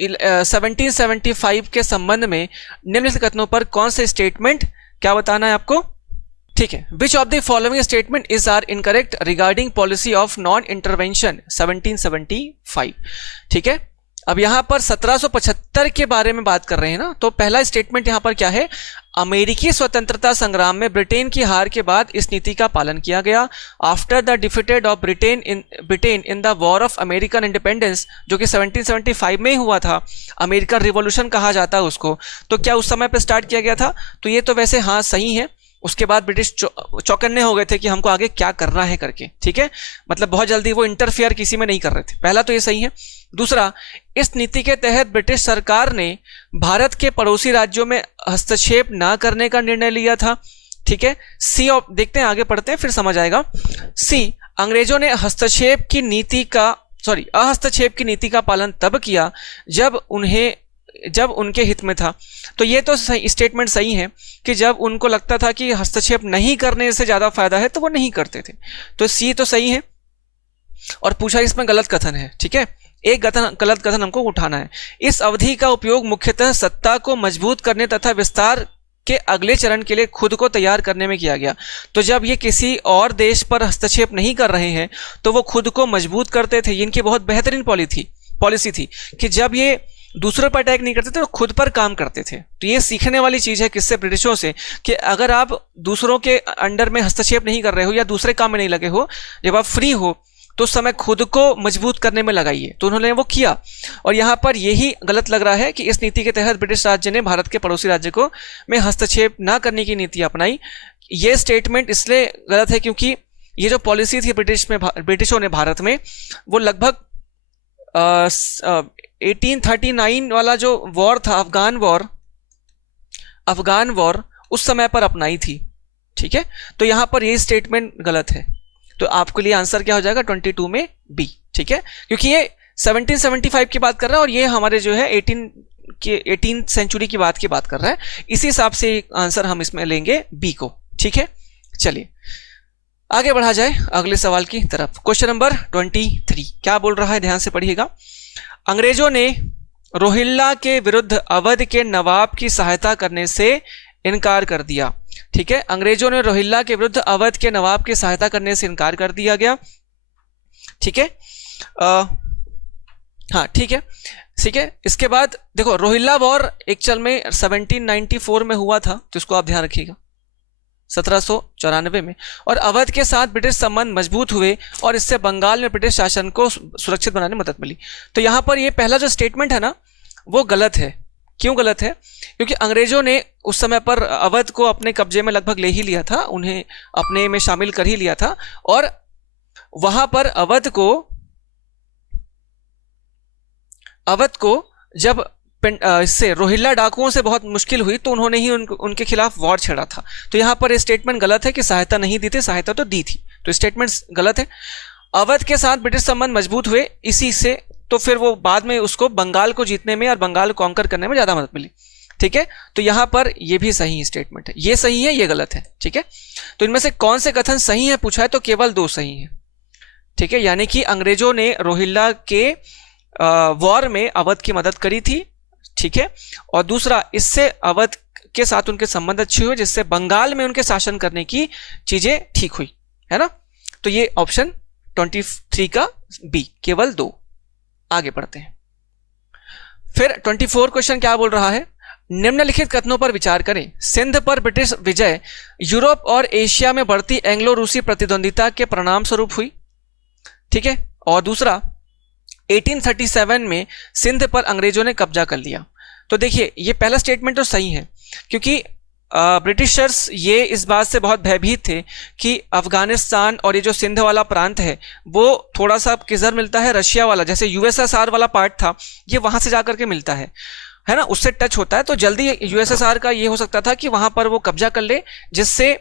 1775 के संबंध में निम्नलिखित कथनों पर कौन से स्टेटमेंट, क्या बताना है आपको? ठीक है, which of the following statement is are incorrect regarding policy of non intervention 1775। ठीक है, अब यहां पर 1775 के बारे में बात कर रहे हैं ना, तो पहला स्टेटमेंट यहां पर क्या है, अमेरिकी स्वतंत्रता संग्राम में ब्रिटेन की हार के बाद इस नीति का पालन किया गया। After the defeated of Britain in the war of American independence, जो कि 1775 में ही हुआ था, अमेरिकन रिवॉल्यूशन कहा जाता है उसको, तो क्या उस समय पे स्टार्ट किया गया था? तो ये तो वैसे हाँ सही है। उसके बाद ब्रिटिश चौकन्ने हो गए थे कि हमको आगे क्या करना है करके। ठीक है, मतलब बहुत जल्दी वो इंटरफियर किसी में नहीं कर रहे थे, पहला तो ये सही है। दूसरा, इस नीति के तहत ब्रिटिश सरकार ने भारत के पड़ोसी राज्यों में हस्तक्षेप ना करने का निर्णय लिया था। ठीक है, सी देखते हैं, आगे पढ़ते हैं फिर समझ आएगा। सी, अंग्रेजों ने असहस्तक्षेप की नीति का पालन तब किया जब उनके हित में था। तो ये तो स्टेटमेंट सही है कि जब उनको लगता था कि हस्तक्षेप नहीं करने से ज्यादा फायदा है तो वो नहीं करते थे, तो सी तो सही है। और पूछा इसमें गलत कथन है। ठीक है, एक गलत कथन हमको उठाना है। इस अवधि का उपयोग मुख्यतः सत्ता को मजबूत करने तथा विस्तार के अगले चरण के लिए खुद को तैयार करने में किया गया। तो जब ये किसी और देश पर हस्तक्षेप नहीं कर रहे हैं तो वो खुद को मजबूत करते थे। इनकी बहुत बेहतरीन पॉलिसी थी कि जब ये दूसरों पर अटैक नहीं करते थे तो खुद पर काम करते थे। तो ये सीखने वाली चीज है किससे, ब्रिटिशों से, कि अगर आप दूसरों के अंडर में हस्तक्षेप नहीं कर रहे हो या दूसरे काम में नहीं लगे हो, जब आप फ्री हो तो उस समय खुद को मजबूत करने में लगाइए। तो उन्होंने वो किया, और यहाँ पर यही गलत लग रहा है कि इस नीति के तहत ब्रिटिश राज्य ने भारत के पड़ोसी राज्य को में हस्तक्षेप ना करने की नीति अपनाई। ये स्टेटमेंट इसलिए गलत है क्योंकि ये जो पॉलिसी थी ब्रिटिशों ने भारत में, वो लगभग 1839 वाला जो वॉर था, अफगान वॉर उस समय पर अपनाई थी। ठीक है, तो यहां पर ये स्टेटमेंट गलत है। तो आपके लिए आंसर क्या हो जाएगा 22 में बी। ठीक है, क्योंकि ये 1775 की बात कर रहा है और ये हमारे जो है 18th सेंचुरी की बात कर रहा है। इसी हिसाब से आंसर हम इसमें लेंगे बी को। ठीक है, चलिए आगे बढ़ा जाए अगले सवाल की तरफ। क्वेश्चन नंबर 23 क्या बोल रहा है, ध्यान से पढ़िएगा। अंग्रेजों ने रोहिल्ला के विरुद्ध अवध के नवाब की सहायता करने से इनकार कर दिया। ठीक है, अंग्रेजों ने रोहिल्ला के विरुद्ध अवध के नवाब की सहायता करने से इनकार कर दिया गया। ठीक है, हाँ ठीक है, इसके बाद देखो रोहिल्ला वॉर एक्चुअल में 1794 में हुआ था, तो इसको आप ध्यान रखिएगा, 1794 में। और अवध के साथ ब्रिटिश संबंध मजबूत हुए और इससे बंगाल में ब्रिटिश शासन को सुरक्षित बनाने में मदद मिली। तो यहां पर ये पहला जो स्टेटमेंट है ना वो गलत है। क्यों गलत है? क्योंकि अंग्रेजों ने उस समय पर अवध को अपने कब्जे में लगभग ले ही लिया था, उन्हें अपने में शामिल कर ही लिया था, और वहां पर अवध को जब इससे रोहिल्ला डाकुओं से बहुत मुश्किल हुई तो उन्होंने ही उनके खिलाफ वॉर छेड़ा था। तो यहां पर स्टेटमेंट गलत है कि सहायता नहीं दी थी, सहायता तो दी थी, तो स्टेटमेंट गलत है। अवध के साथ ब्रिटिश संबंध मजबूत हुए, इसी से तो फिर वो बाद में उसको बंगाल को जीतने में और बंगाल को कॉन्कर करने में ज्यादा मदद मिली। ठीक है, तो यहां पर ये भी सही स्टेटमेंट है, ये सही है, ये गलत है। ठीक है, तो इनमें से कौन से कथन सही है पूछा है तो केवल 2 सही है। ठीक है, यानी कि अंग्रेजों ने रोहिल्ला के वॉर में अवध की मदद करी थी। ठीक है, और दूसरा, इससे अवध के साथ उनके संबंध अच्छे हुए जिससे बंगाल में उनके शासन करने की चीजें ठीक हुई, है ना। तो ये ऑप्शन 23 का बी, केवल 2। आगे बढ़ते हैं। फिर 24 क्वेश्चन क्या बोल रहा है, निम्नलिखित कथनों पर विचार करें। सिंध पर ब्रिटिश विजय यूरोप और एशिया में बढ़ती एंग्लो रूसी प्रतिद्वंदिता के परिणाम स्वरूप हुई। ठीक है। और दूसरा, 1837 में सिंध पर अंग्रेजों ने कब्जा कर लिया। तो देखिए ये पहला स्टेटमेंट तो सही है, क्योंकि ब्रिटिशर्स ये इस बात से बहुत भयभीत थे कि अफगानिस्तान और ये जो सिंध वाला प्रांत है वो थोड़ा सा किधर मिलता है, रशिया वाला, जैसे यूएसएसआर वाला पार्ट था, ये वहां से जाकर के मिलता है ना, उससे टच होता है। तो जल्दी यूएसएसआर का ये हो सकता था कि वहां पर वो कब्जा कर ले, जिससे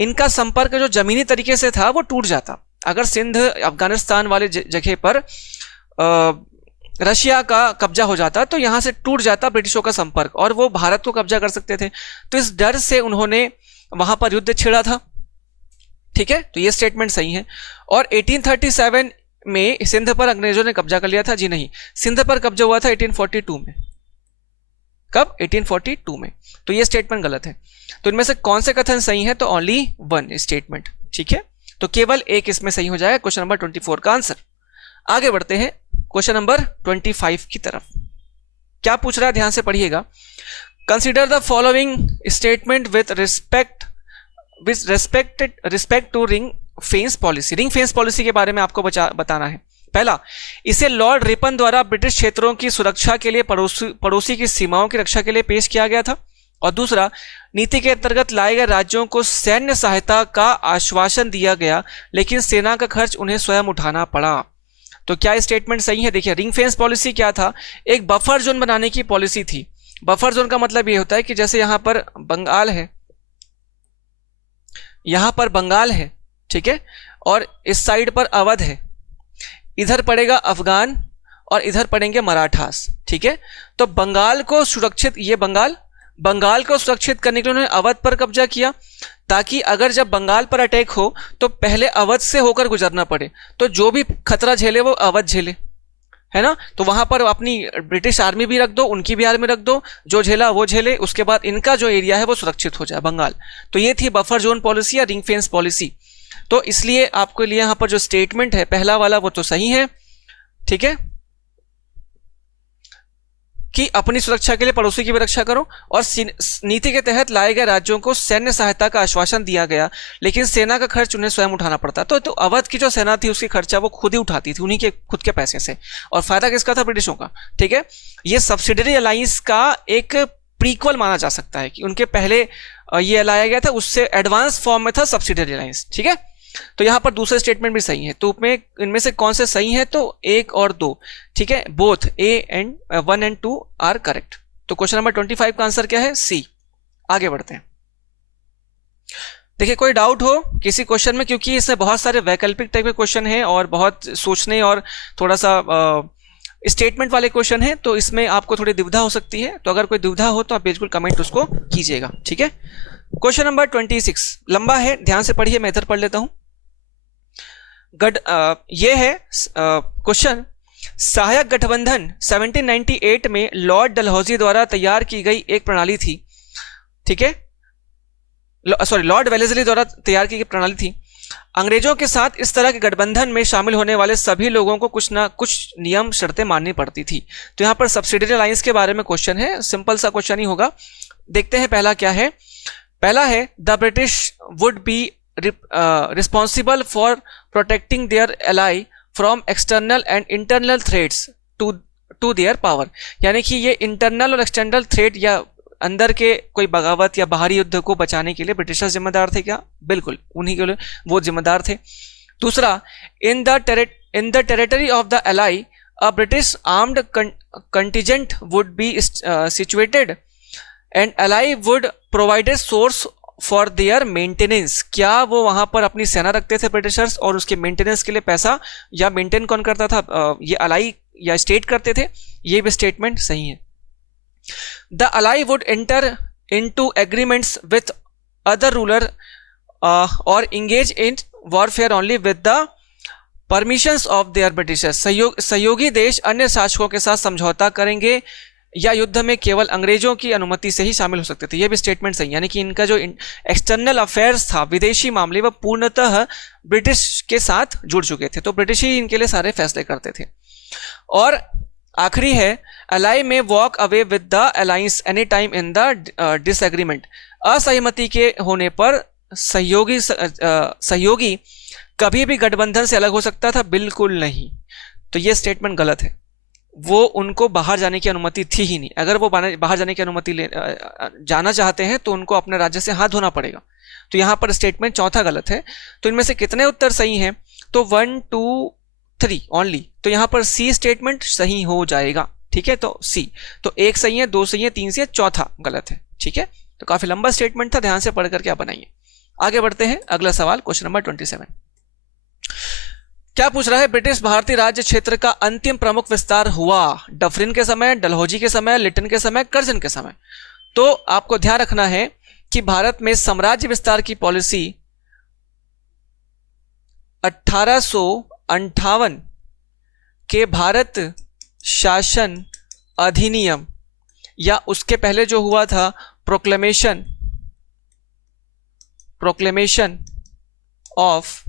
इनका संपर्क जो जमीनी तरीके से था वो टूट जाता। अगर सिंध अफगानिस्तान वाले जगह पर रशिया का कब्जा हो जाता तो यहां से टूट जाता ब्रिटिशों का संपर्क और वो भारत को कब्जा कर सकते थे। तो इस डर से उन्होंने वहां पर युद्ध छेड़ा था। ठीक है, तो ये स्टेटमेंट सही है। और 1837 में सिंध पर अंग्रेजों ने कब्जा कर लिया था, जी नहीं, सिंध पर कब्जा हुआ था 1842 में। कब? 1842 में। तो ये स्टेटमेंट गलत है। तो इनमें से कौन से कथन सही है? तो ओनली वन स्टेटमेंट। ठीक है, तो केवल एक इसमें सही हो जाएगा, क्वेश्चन नंबर 24 का आंसर। आगे बढ़ते हैं क्वेश्चन नंबर 25 की तरफ। क्या पूछ रहा है, ध्यान से पढ़िएगा। Consider the following statement with respect to ring fence policy. Ring fence policy के बारे में आपको बताना है। पहला, इसे लॉर्ड रिपन द्वारा ब्रिटिश क्षेत्रों की सुरक्षा के लिए पड़ोसी की सीमाओं की रक्षा के लिए पेश किया गया था। और दूसरा, नीति के अंतर्गत लाए गए राज्यों को सैन्य सहायता का आश्वासन दिया गया, लेकिन सेना का खर्च उन्हें स्वयं उठाना पड़ा। तो क्या स्टेटमेंट सही है? देखिए, रिंग फेंस पॉलिसी क्या था? एक बफर जोन बनाने की पॉलिसी थी। बफर जोन का मतलब ये होता है कि जैसे यहां पर बंगाल है, यहां पर बंगाल है, ठीक है, और इस साइड पर अवध है, इधर पड़ेगा अफगान और इधर पड़ेंगे मराठास। ठीक है, तो बंगाल को सुरक्षित, ये बंगाल को सुरक्षित करने के लिए उन्होंने अवध पर कब्जा किया, ताकि अगर जब बंगाल पर अटैक हो तो पहले अवध से होकर गुजरना पड़े, तो जो भी खतरा झेले वो अवध झेले, है ना। तो वहां पर अपनी ब्रिटिश आर्मी भी रख दो, उनकी भी आर्मी रख दो, जो झेला वो झेले, उसके बाद इनका जो एरिया है वो सुरक्षित हो जाए, बंगाल। तो ये थी बफर जोन पॉलिसी या रिंग फेंस पॉलिसी। तो इसलिए आपके लिए यहां पर जो स्टेटमेंट है पहला वाला वो तो सही है। ठीक है, कि अपनी सुरक्षा के लिए पड़ोसी की भी रक्षा करो, और नीति के तहत लाए गए राज्यों को सैन्य सहायता का आश्वासन दिया गया, लेकिन सेना का खर्च उन्हें स्वयं उठाना पड़ता। तो अवध की जो सेना थी उसकी खर्चा वो खुद ही उठाती थी, उन्हीं के खुद के पैसे से, और फायदा किसका था? ब्रिटिशों का। ठीक है, ये सब्सिडरी अलायंस का एक प्रीक्वल माना जा सकता है कि उनके पहले ये लाया गया था, उससे एडवांस फॉर्म में था सब्सिडरी अलायंस। ठीक है, तो यहां पर दूसरा स्टेटमेंट भी सही है। तो इनमें से कौन से सही है? तो 1 और 2। ठीक है, both A1 and 2 are correct. तो क्वेश्चन नंबर 25 का आंसर क्या है? सी। आगे बढ़ते हैं। देखिए, कोई डाउट हो किसी क्वेश्चन में, क्योंकि इसमें बहुत सारे वैकल्पिक टाइप के क्वेश्चन हैं और बहुत सोचने और थोड़ा सा स्टेटमेंट वाले क्वेश्चन हैं, तो इसमें आपको थोड़ी दुविधा हो सकती है। तो अगर कोई दुविधा हो तो आप बिल्कुल कमेंट उसको कीजिएगा। ठीक है, क्वेश्चन नंबर 26 लंबा है, ध्यान से पढ़िए, मैं इधर पढ़ लेता हूं। ये है क्वेश्चन, सहायक गठबंधन 1798 में लॉर्ड डलहौजी द्वारा तैयार की गई एक प्रणाली थी। ठीक है, सॉरी, लॉर्ड वेलेस्ली द्वारा तैयार की गई प्रणाली थी। अंग्रेजों के साथ इस तरह के गठबंधन में शामिल होने वाले सभी लोगों को कुछ ना कुछ नियम शर्तें माननी पड़ती थी। तो यहां पर सब्सिडरी अलायंस के बारे में क्वेश्चन है, सिंपल सा क्वेश्चन ही होगा। देखते हैं पहला क्या है। पहला है, the British would be responsible for protecting their ally from external and internal threats to their power। यानी कि ये इंटरनल और एक्सटर्नल थ्रेट या अंदर के कोई बगावत या बाहरी युद्ध को बचाने के लिए ब्रिटिशर्स जिम्मेदार थे क्या? बिल्कुल, उन्हीं के लिए वो जिम्मेदार थे। दूसरा, in the territory of the ally a British armed contingent would be situated and ally would provided source for their maintenance. क्या वो वहां पर अपनी सेना रखते थे ब्रिटिशर्स, और उसके मेंटेनेंस के लिए पैसा या मेंटेन कौन करता था? ये अलाई या स्टेट करते थे। ये भी स्टेटमेंट सही है। The ally would enter into agreements with other ruler or engage in warfare only with the permissions of their Britishers. सहयोगी देश अन्य शासकों के साथ समझौता करेंगे या युद्ध में केवल अंग्रेजों की अनुमति से ही शामिल हो सकते थे। यह भी स्टेटमेंट सही, यानी कि इनका जो एक्सटर्नल अफेयर्स था, विदेशी मामले, वह पूर्णतः ब्रिटिश के साथ जुड़ चुके थे। तो ब्रिटिश ही इनके लिए सारे फैसले करते थे। और आखिरी है, अलाई में walk away with the alliance any time in the disagreement. असहमति के होने पर सहयोगी कभी भी गठबंधन से अलग हो सकता था? बिल्कुल नहीं। तो ये स्टेटमेंट गलत है। वो उनको बाहर जाने की अनुमति थी ही नहीं। अगर वो बाहर जाने की अनुमति जाना चाहते हैं तो उनको अपने राज्य से हाथ धोना पड़ेगा। तो यहां पर स्टेटमेंट चौथा गलत है। तो इनमें से कितने उत्तर सही हैं? तो 1 2 3 ओनली। तो यहां पर सी स्टेटमेंट सही हो जाएगा। ठीक है, तो सी। तो एक सही है, दो सही है, तीन सही है, चौथा गलत है। ठीक है, तो काफी लंबा स्टेटमेंट था, ध्यान से पढ़ करके आप बनाइए। आगे बढ़ते हैं, अगला सवाल, क्वेश्चन नंबर 27। क्या पूछ रहा है? ब्रिटिश भारतीय राज्य क्षेत्र का अंतिम प्रमुख विस्तार हुआ डफरिन के समय, डलहौजी के समय, लिटन के समय, कर्जन के समय। तो आपको ध्यान रखना है कि भारत में साम्राज्य विस्तार की पॉलिसी 1858 के भारत शासन अधिनियम या उसके पहले जो हुआ था प्रोक्लेमेशन ऑफ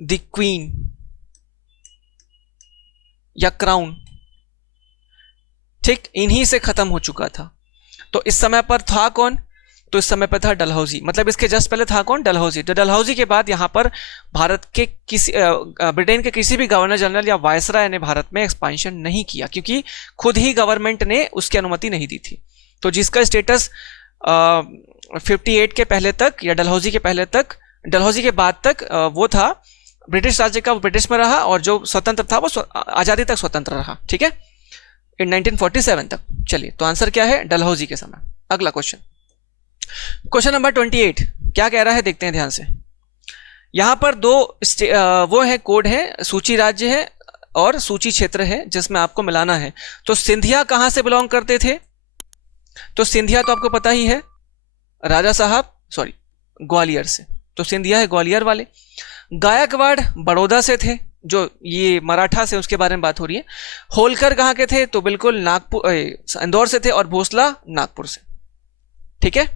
द क्वीन या क्राउन, ठीक, इन्हीं से खत्म हो चुका था। तो इस समय पर था कौन? तो इस समय पर था डलहौजी। मतलब इसके जस्ट पहले था कौन? डलहौजी। तो डलहौजी के बाद यहां पर भारत के ब्रिटेन के किसी भी गवर्नर जनरल या वायसराय ने भारत में एक्सपांशन नहीं किया, क्योंकि खुद ही गवर्नमेंट ने उसकी अनुमति नहीं दी थी। तो जिसका स्टेटस 58 के पहले तक या डलहौजी के पहले तक, डलहौजी के बाद तक वो था ब्रिटिश राज्य का, वो ब्रिटिश में रहा, और जो स्वतंत्र था वो आजादी तक स्वतंत्र रहा। ठीक है, इन 1947 तक। चलिए, तो आंसर क्या है? डलहौजी के समय। अगला क्वेश्चन, क्वेश्चन नंबर 28 क्या कह रहा है, देखते हैं ध्यान से। यहां पर दो वो है कोड है, सूची राज्य है और सूची क्षेत्र है, जिसमें आपको मिलाना है। तो सिंधिया कहां से बिलोंग करते थे? तो सिंधिया तो आपको पता ही है, राजा साहब, सॉरी, ग्वालियर से। तो सिंधिया है ग्वालियर वाले। गायकवाड़ बड़ौदा से थे, जो ये मराठा से, उसके बारे में बात हो रही है। होलकर कहां के थे? तो बिल्कुल नागपुर, इंदौर से थे। और भोसला नागपुर से। ठीक है,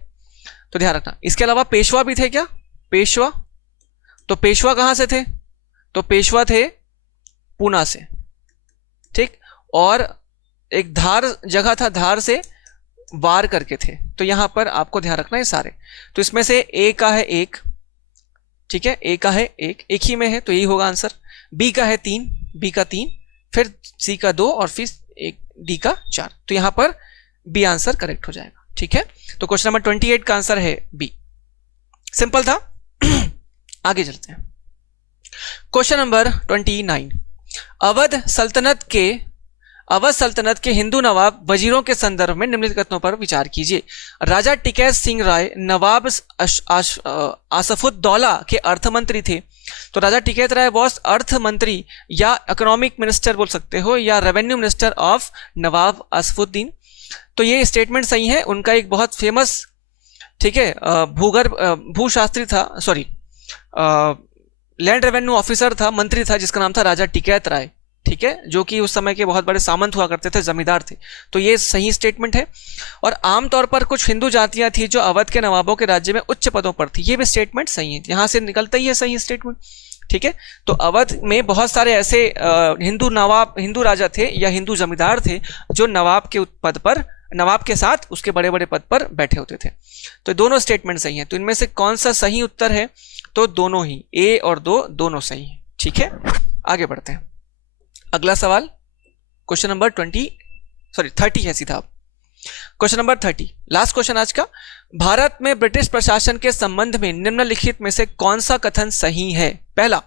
तो ध्यान रखना। इसके अलावा पेशवा भी थे क्या? पेशवा, तो पेशवा कहां से थे? तो पेशवा थे पूना से। ठीक, और एक धार जगह था, धार से वार करके थे। तो यहां पर आपको ध्यान रखना है सारे। तो इसमें से ए का है 1, ठीक है, ए का है 1, एक ही में है, तो यही होगा आंसर। बी का है 3, बी का 3, फिर सी का 2 और फिर एक डी का 4। तो यहां पर बी आंसर करेक्ट हो जाएगा। ठीक है, तो क्वेश्चन नंबर 28 का आंसर है बी। सिंपल था। आगे चलते हैं, क्वेश्चन नंबर 29। अवध सल्तनत के हिंदू नवाब वजीरों के संदर्भ में निम्नलिखित कथनों पर विचार कीजिए। राजा टिकैत सिंह राय नवाब आसफुद्दौला के अर्थ मंत्री थे। तो राजा टिकैत राय वॉज अर्थ मंत्री या इकोनॉमिक मिनिस्टर बोल सकते हो, या रेवेन्यू मिनिस्टर ऑफ नवाब आसफुद्दीन। तो ये स्टेटमेंट सही है। उनका एक बहुत फेमस, ठीक है, भूशास्त्री था, सॉरी, लैंड रेवेन्यू ऑफिसर था, मंत्री था, जिसका नाम था राजा टिकैत राय। ठीक है, जो कि उस समय के बहुत बड़े सामंत हुआ करते थे, जमींदार थे। तो ये सही स्टेटमेंट है। और आमतौर पर कुछ हिंदू जातियां थी जो अवध के नवाबों के राज्य में उच्च पदों पर थी। ये भी स्टेटमेंट सही है, यहां से निकलता ही है सही स्टेटमेंट। ठीक है, तो अवध में बहुत सारे ऐसे हिंदू नवाब, हिंदू राजा थे या हिंदू जमींदार थे जो नवाब के पद पर, नवाब के साथ उसके बड़े बड़े पद पर बैठे होते थे। तो दोनों स्टेटमेंट सही है। तो इनमें से कौन सा सही उत्तर है? तो दोनों ही, ए और दो, दोनों सही है। ठीक है, आगे बढ़ते हैं। अगला सवाल, क्वेश्चन नंबर 30 है सीधा। क्वेश्चन नंबर 30, लास्ट क्वेश्चन आज का। भारत में ब्रिटिश प्रशासन के संबंध में निम्नलिखित में से कौन सा कथन सही है? पहला,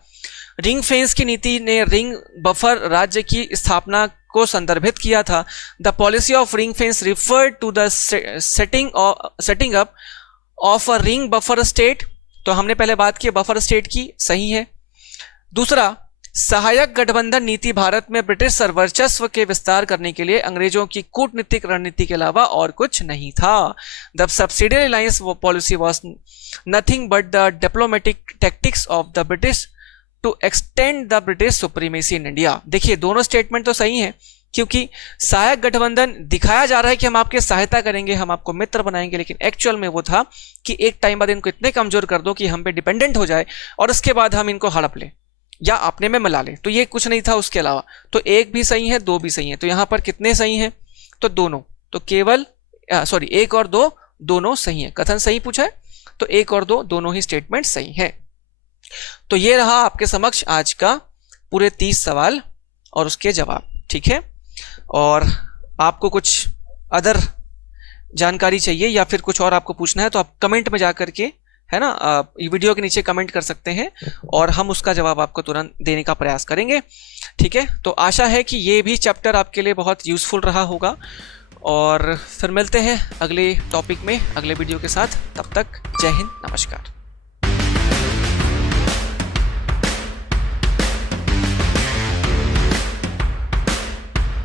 रिंग फेंस की नीति ने रिंग बफर राज्य की स्थापना को संदर्भित किया था। The policy of ring fence refer to the setting up of a ring buffer state. तो हमने पहले बात की बफर स्टेट की, सही है। दूसरा, सहायक गठबंधन नीति भारत में ब्रिटिश सर्ववर्चस्व के विस्तार करने के लिए अंग्रेजों की कूटनीतिक रणनीति के अलावा और कुछ नहीं था। The subsidiary alliance policy was nothing but the diplomatic tactics of the British to extend the British supremacy in India. देखिए, दोनों स्टेटमेंट तो सही है, क्योंकि सहायक गठबंधन दिखाया जा रहा है कि हम आपकी सहायता करेंगे, हम आपको मित्र बनाएंगे, लेकिन एक्चुअल में वो था कि एक टाइम बाद इनको इतने कमजोर कर दो कि हम पे डिपेंडेंट हो जाए और उसके बाद हम इनको हड़प लें। या अपने में मिला लें। तो ये कुछ नहीं था उसके अलावा, तो एक भी सही है, दो भी सही है। तो यहाँ पर कितने सही हैं? तो दोनों, तो केवल सॉरी एक और दो दोनों सही है। कथन सही पूछा है तो एक और दो दोनों ही स्टेटमेंट सही है। तो ये रहा आपके समक्ष आज का पूरे 30 सवाल और उसके जवाब। ठीक है, और आपको कुछ अदर जानकारी चाहिए या फिर कुछ और आपको पूछना है तो आप कमेंट में जा करके, है ना, वीडियो के नीचे कमेंट कर सकते हैं और हम उसका जवाब आपको तुरंत देने का प्रयास करेंगे। ठीक है, तो आशा है कि ये भी चैप्टर आपके लिए बहुत यूजफुल रहा होगा और फिर मिलते हैं अगले टॉपिक में अगले वीडियो के साथ। तब तक जय हिंद, नमस्कार।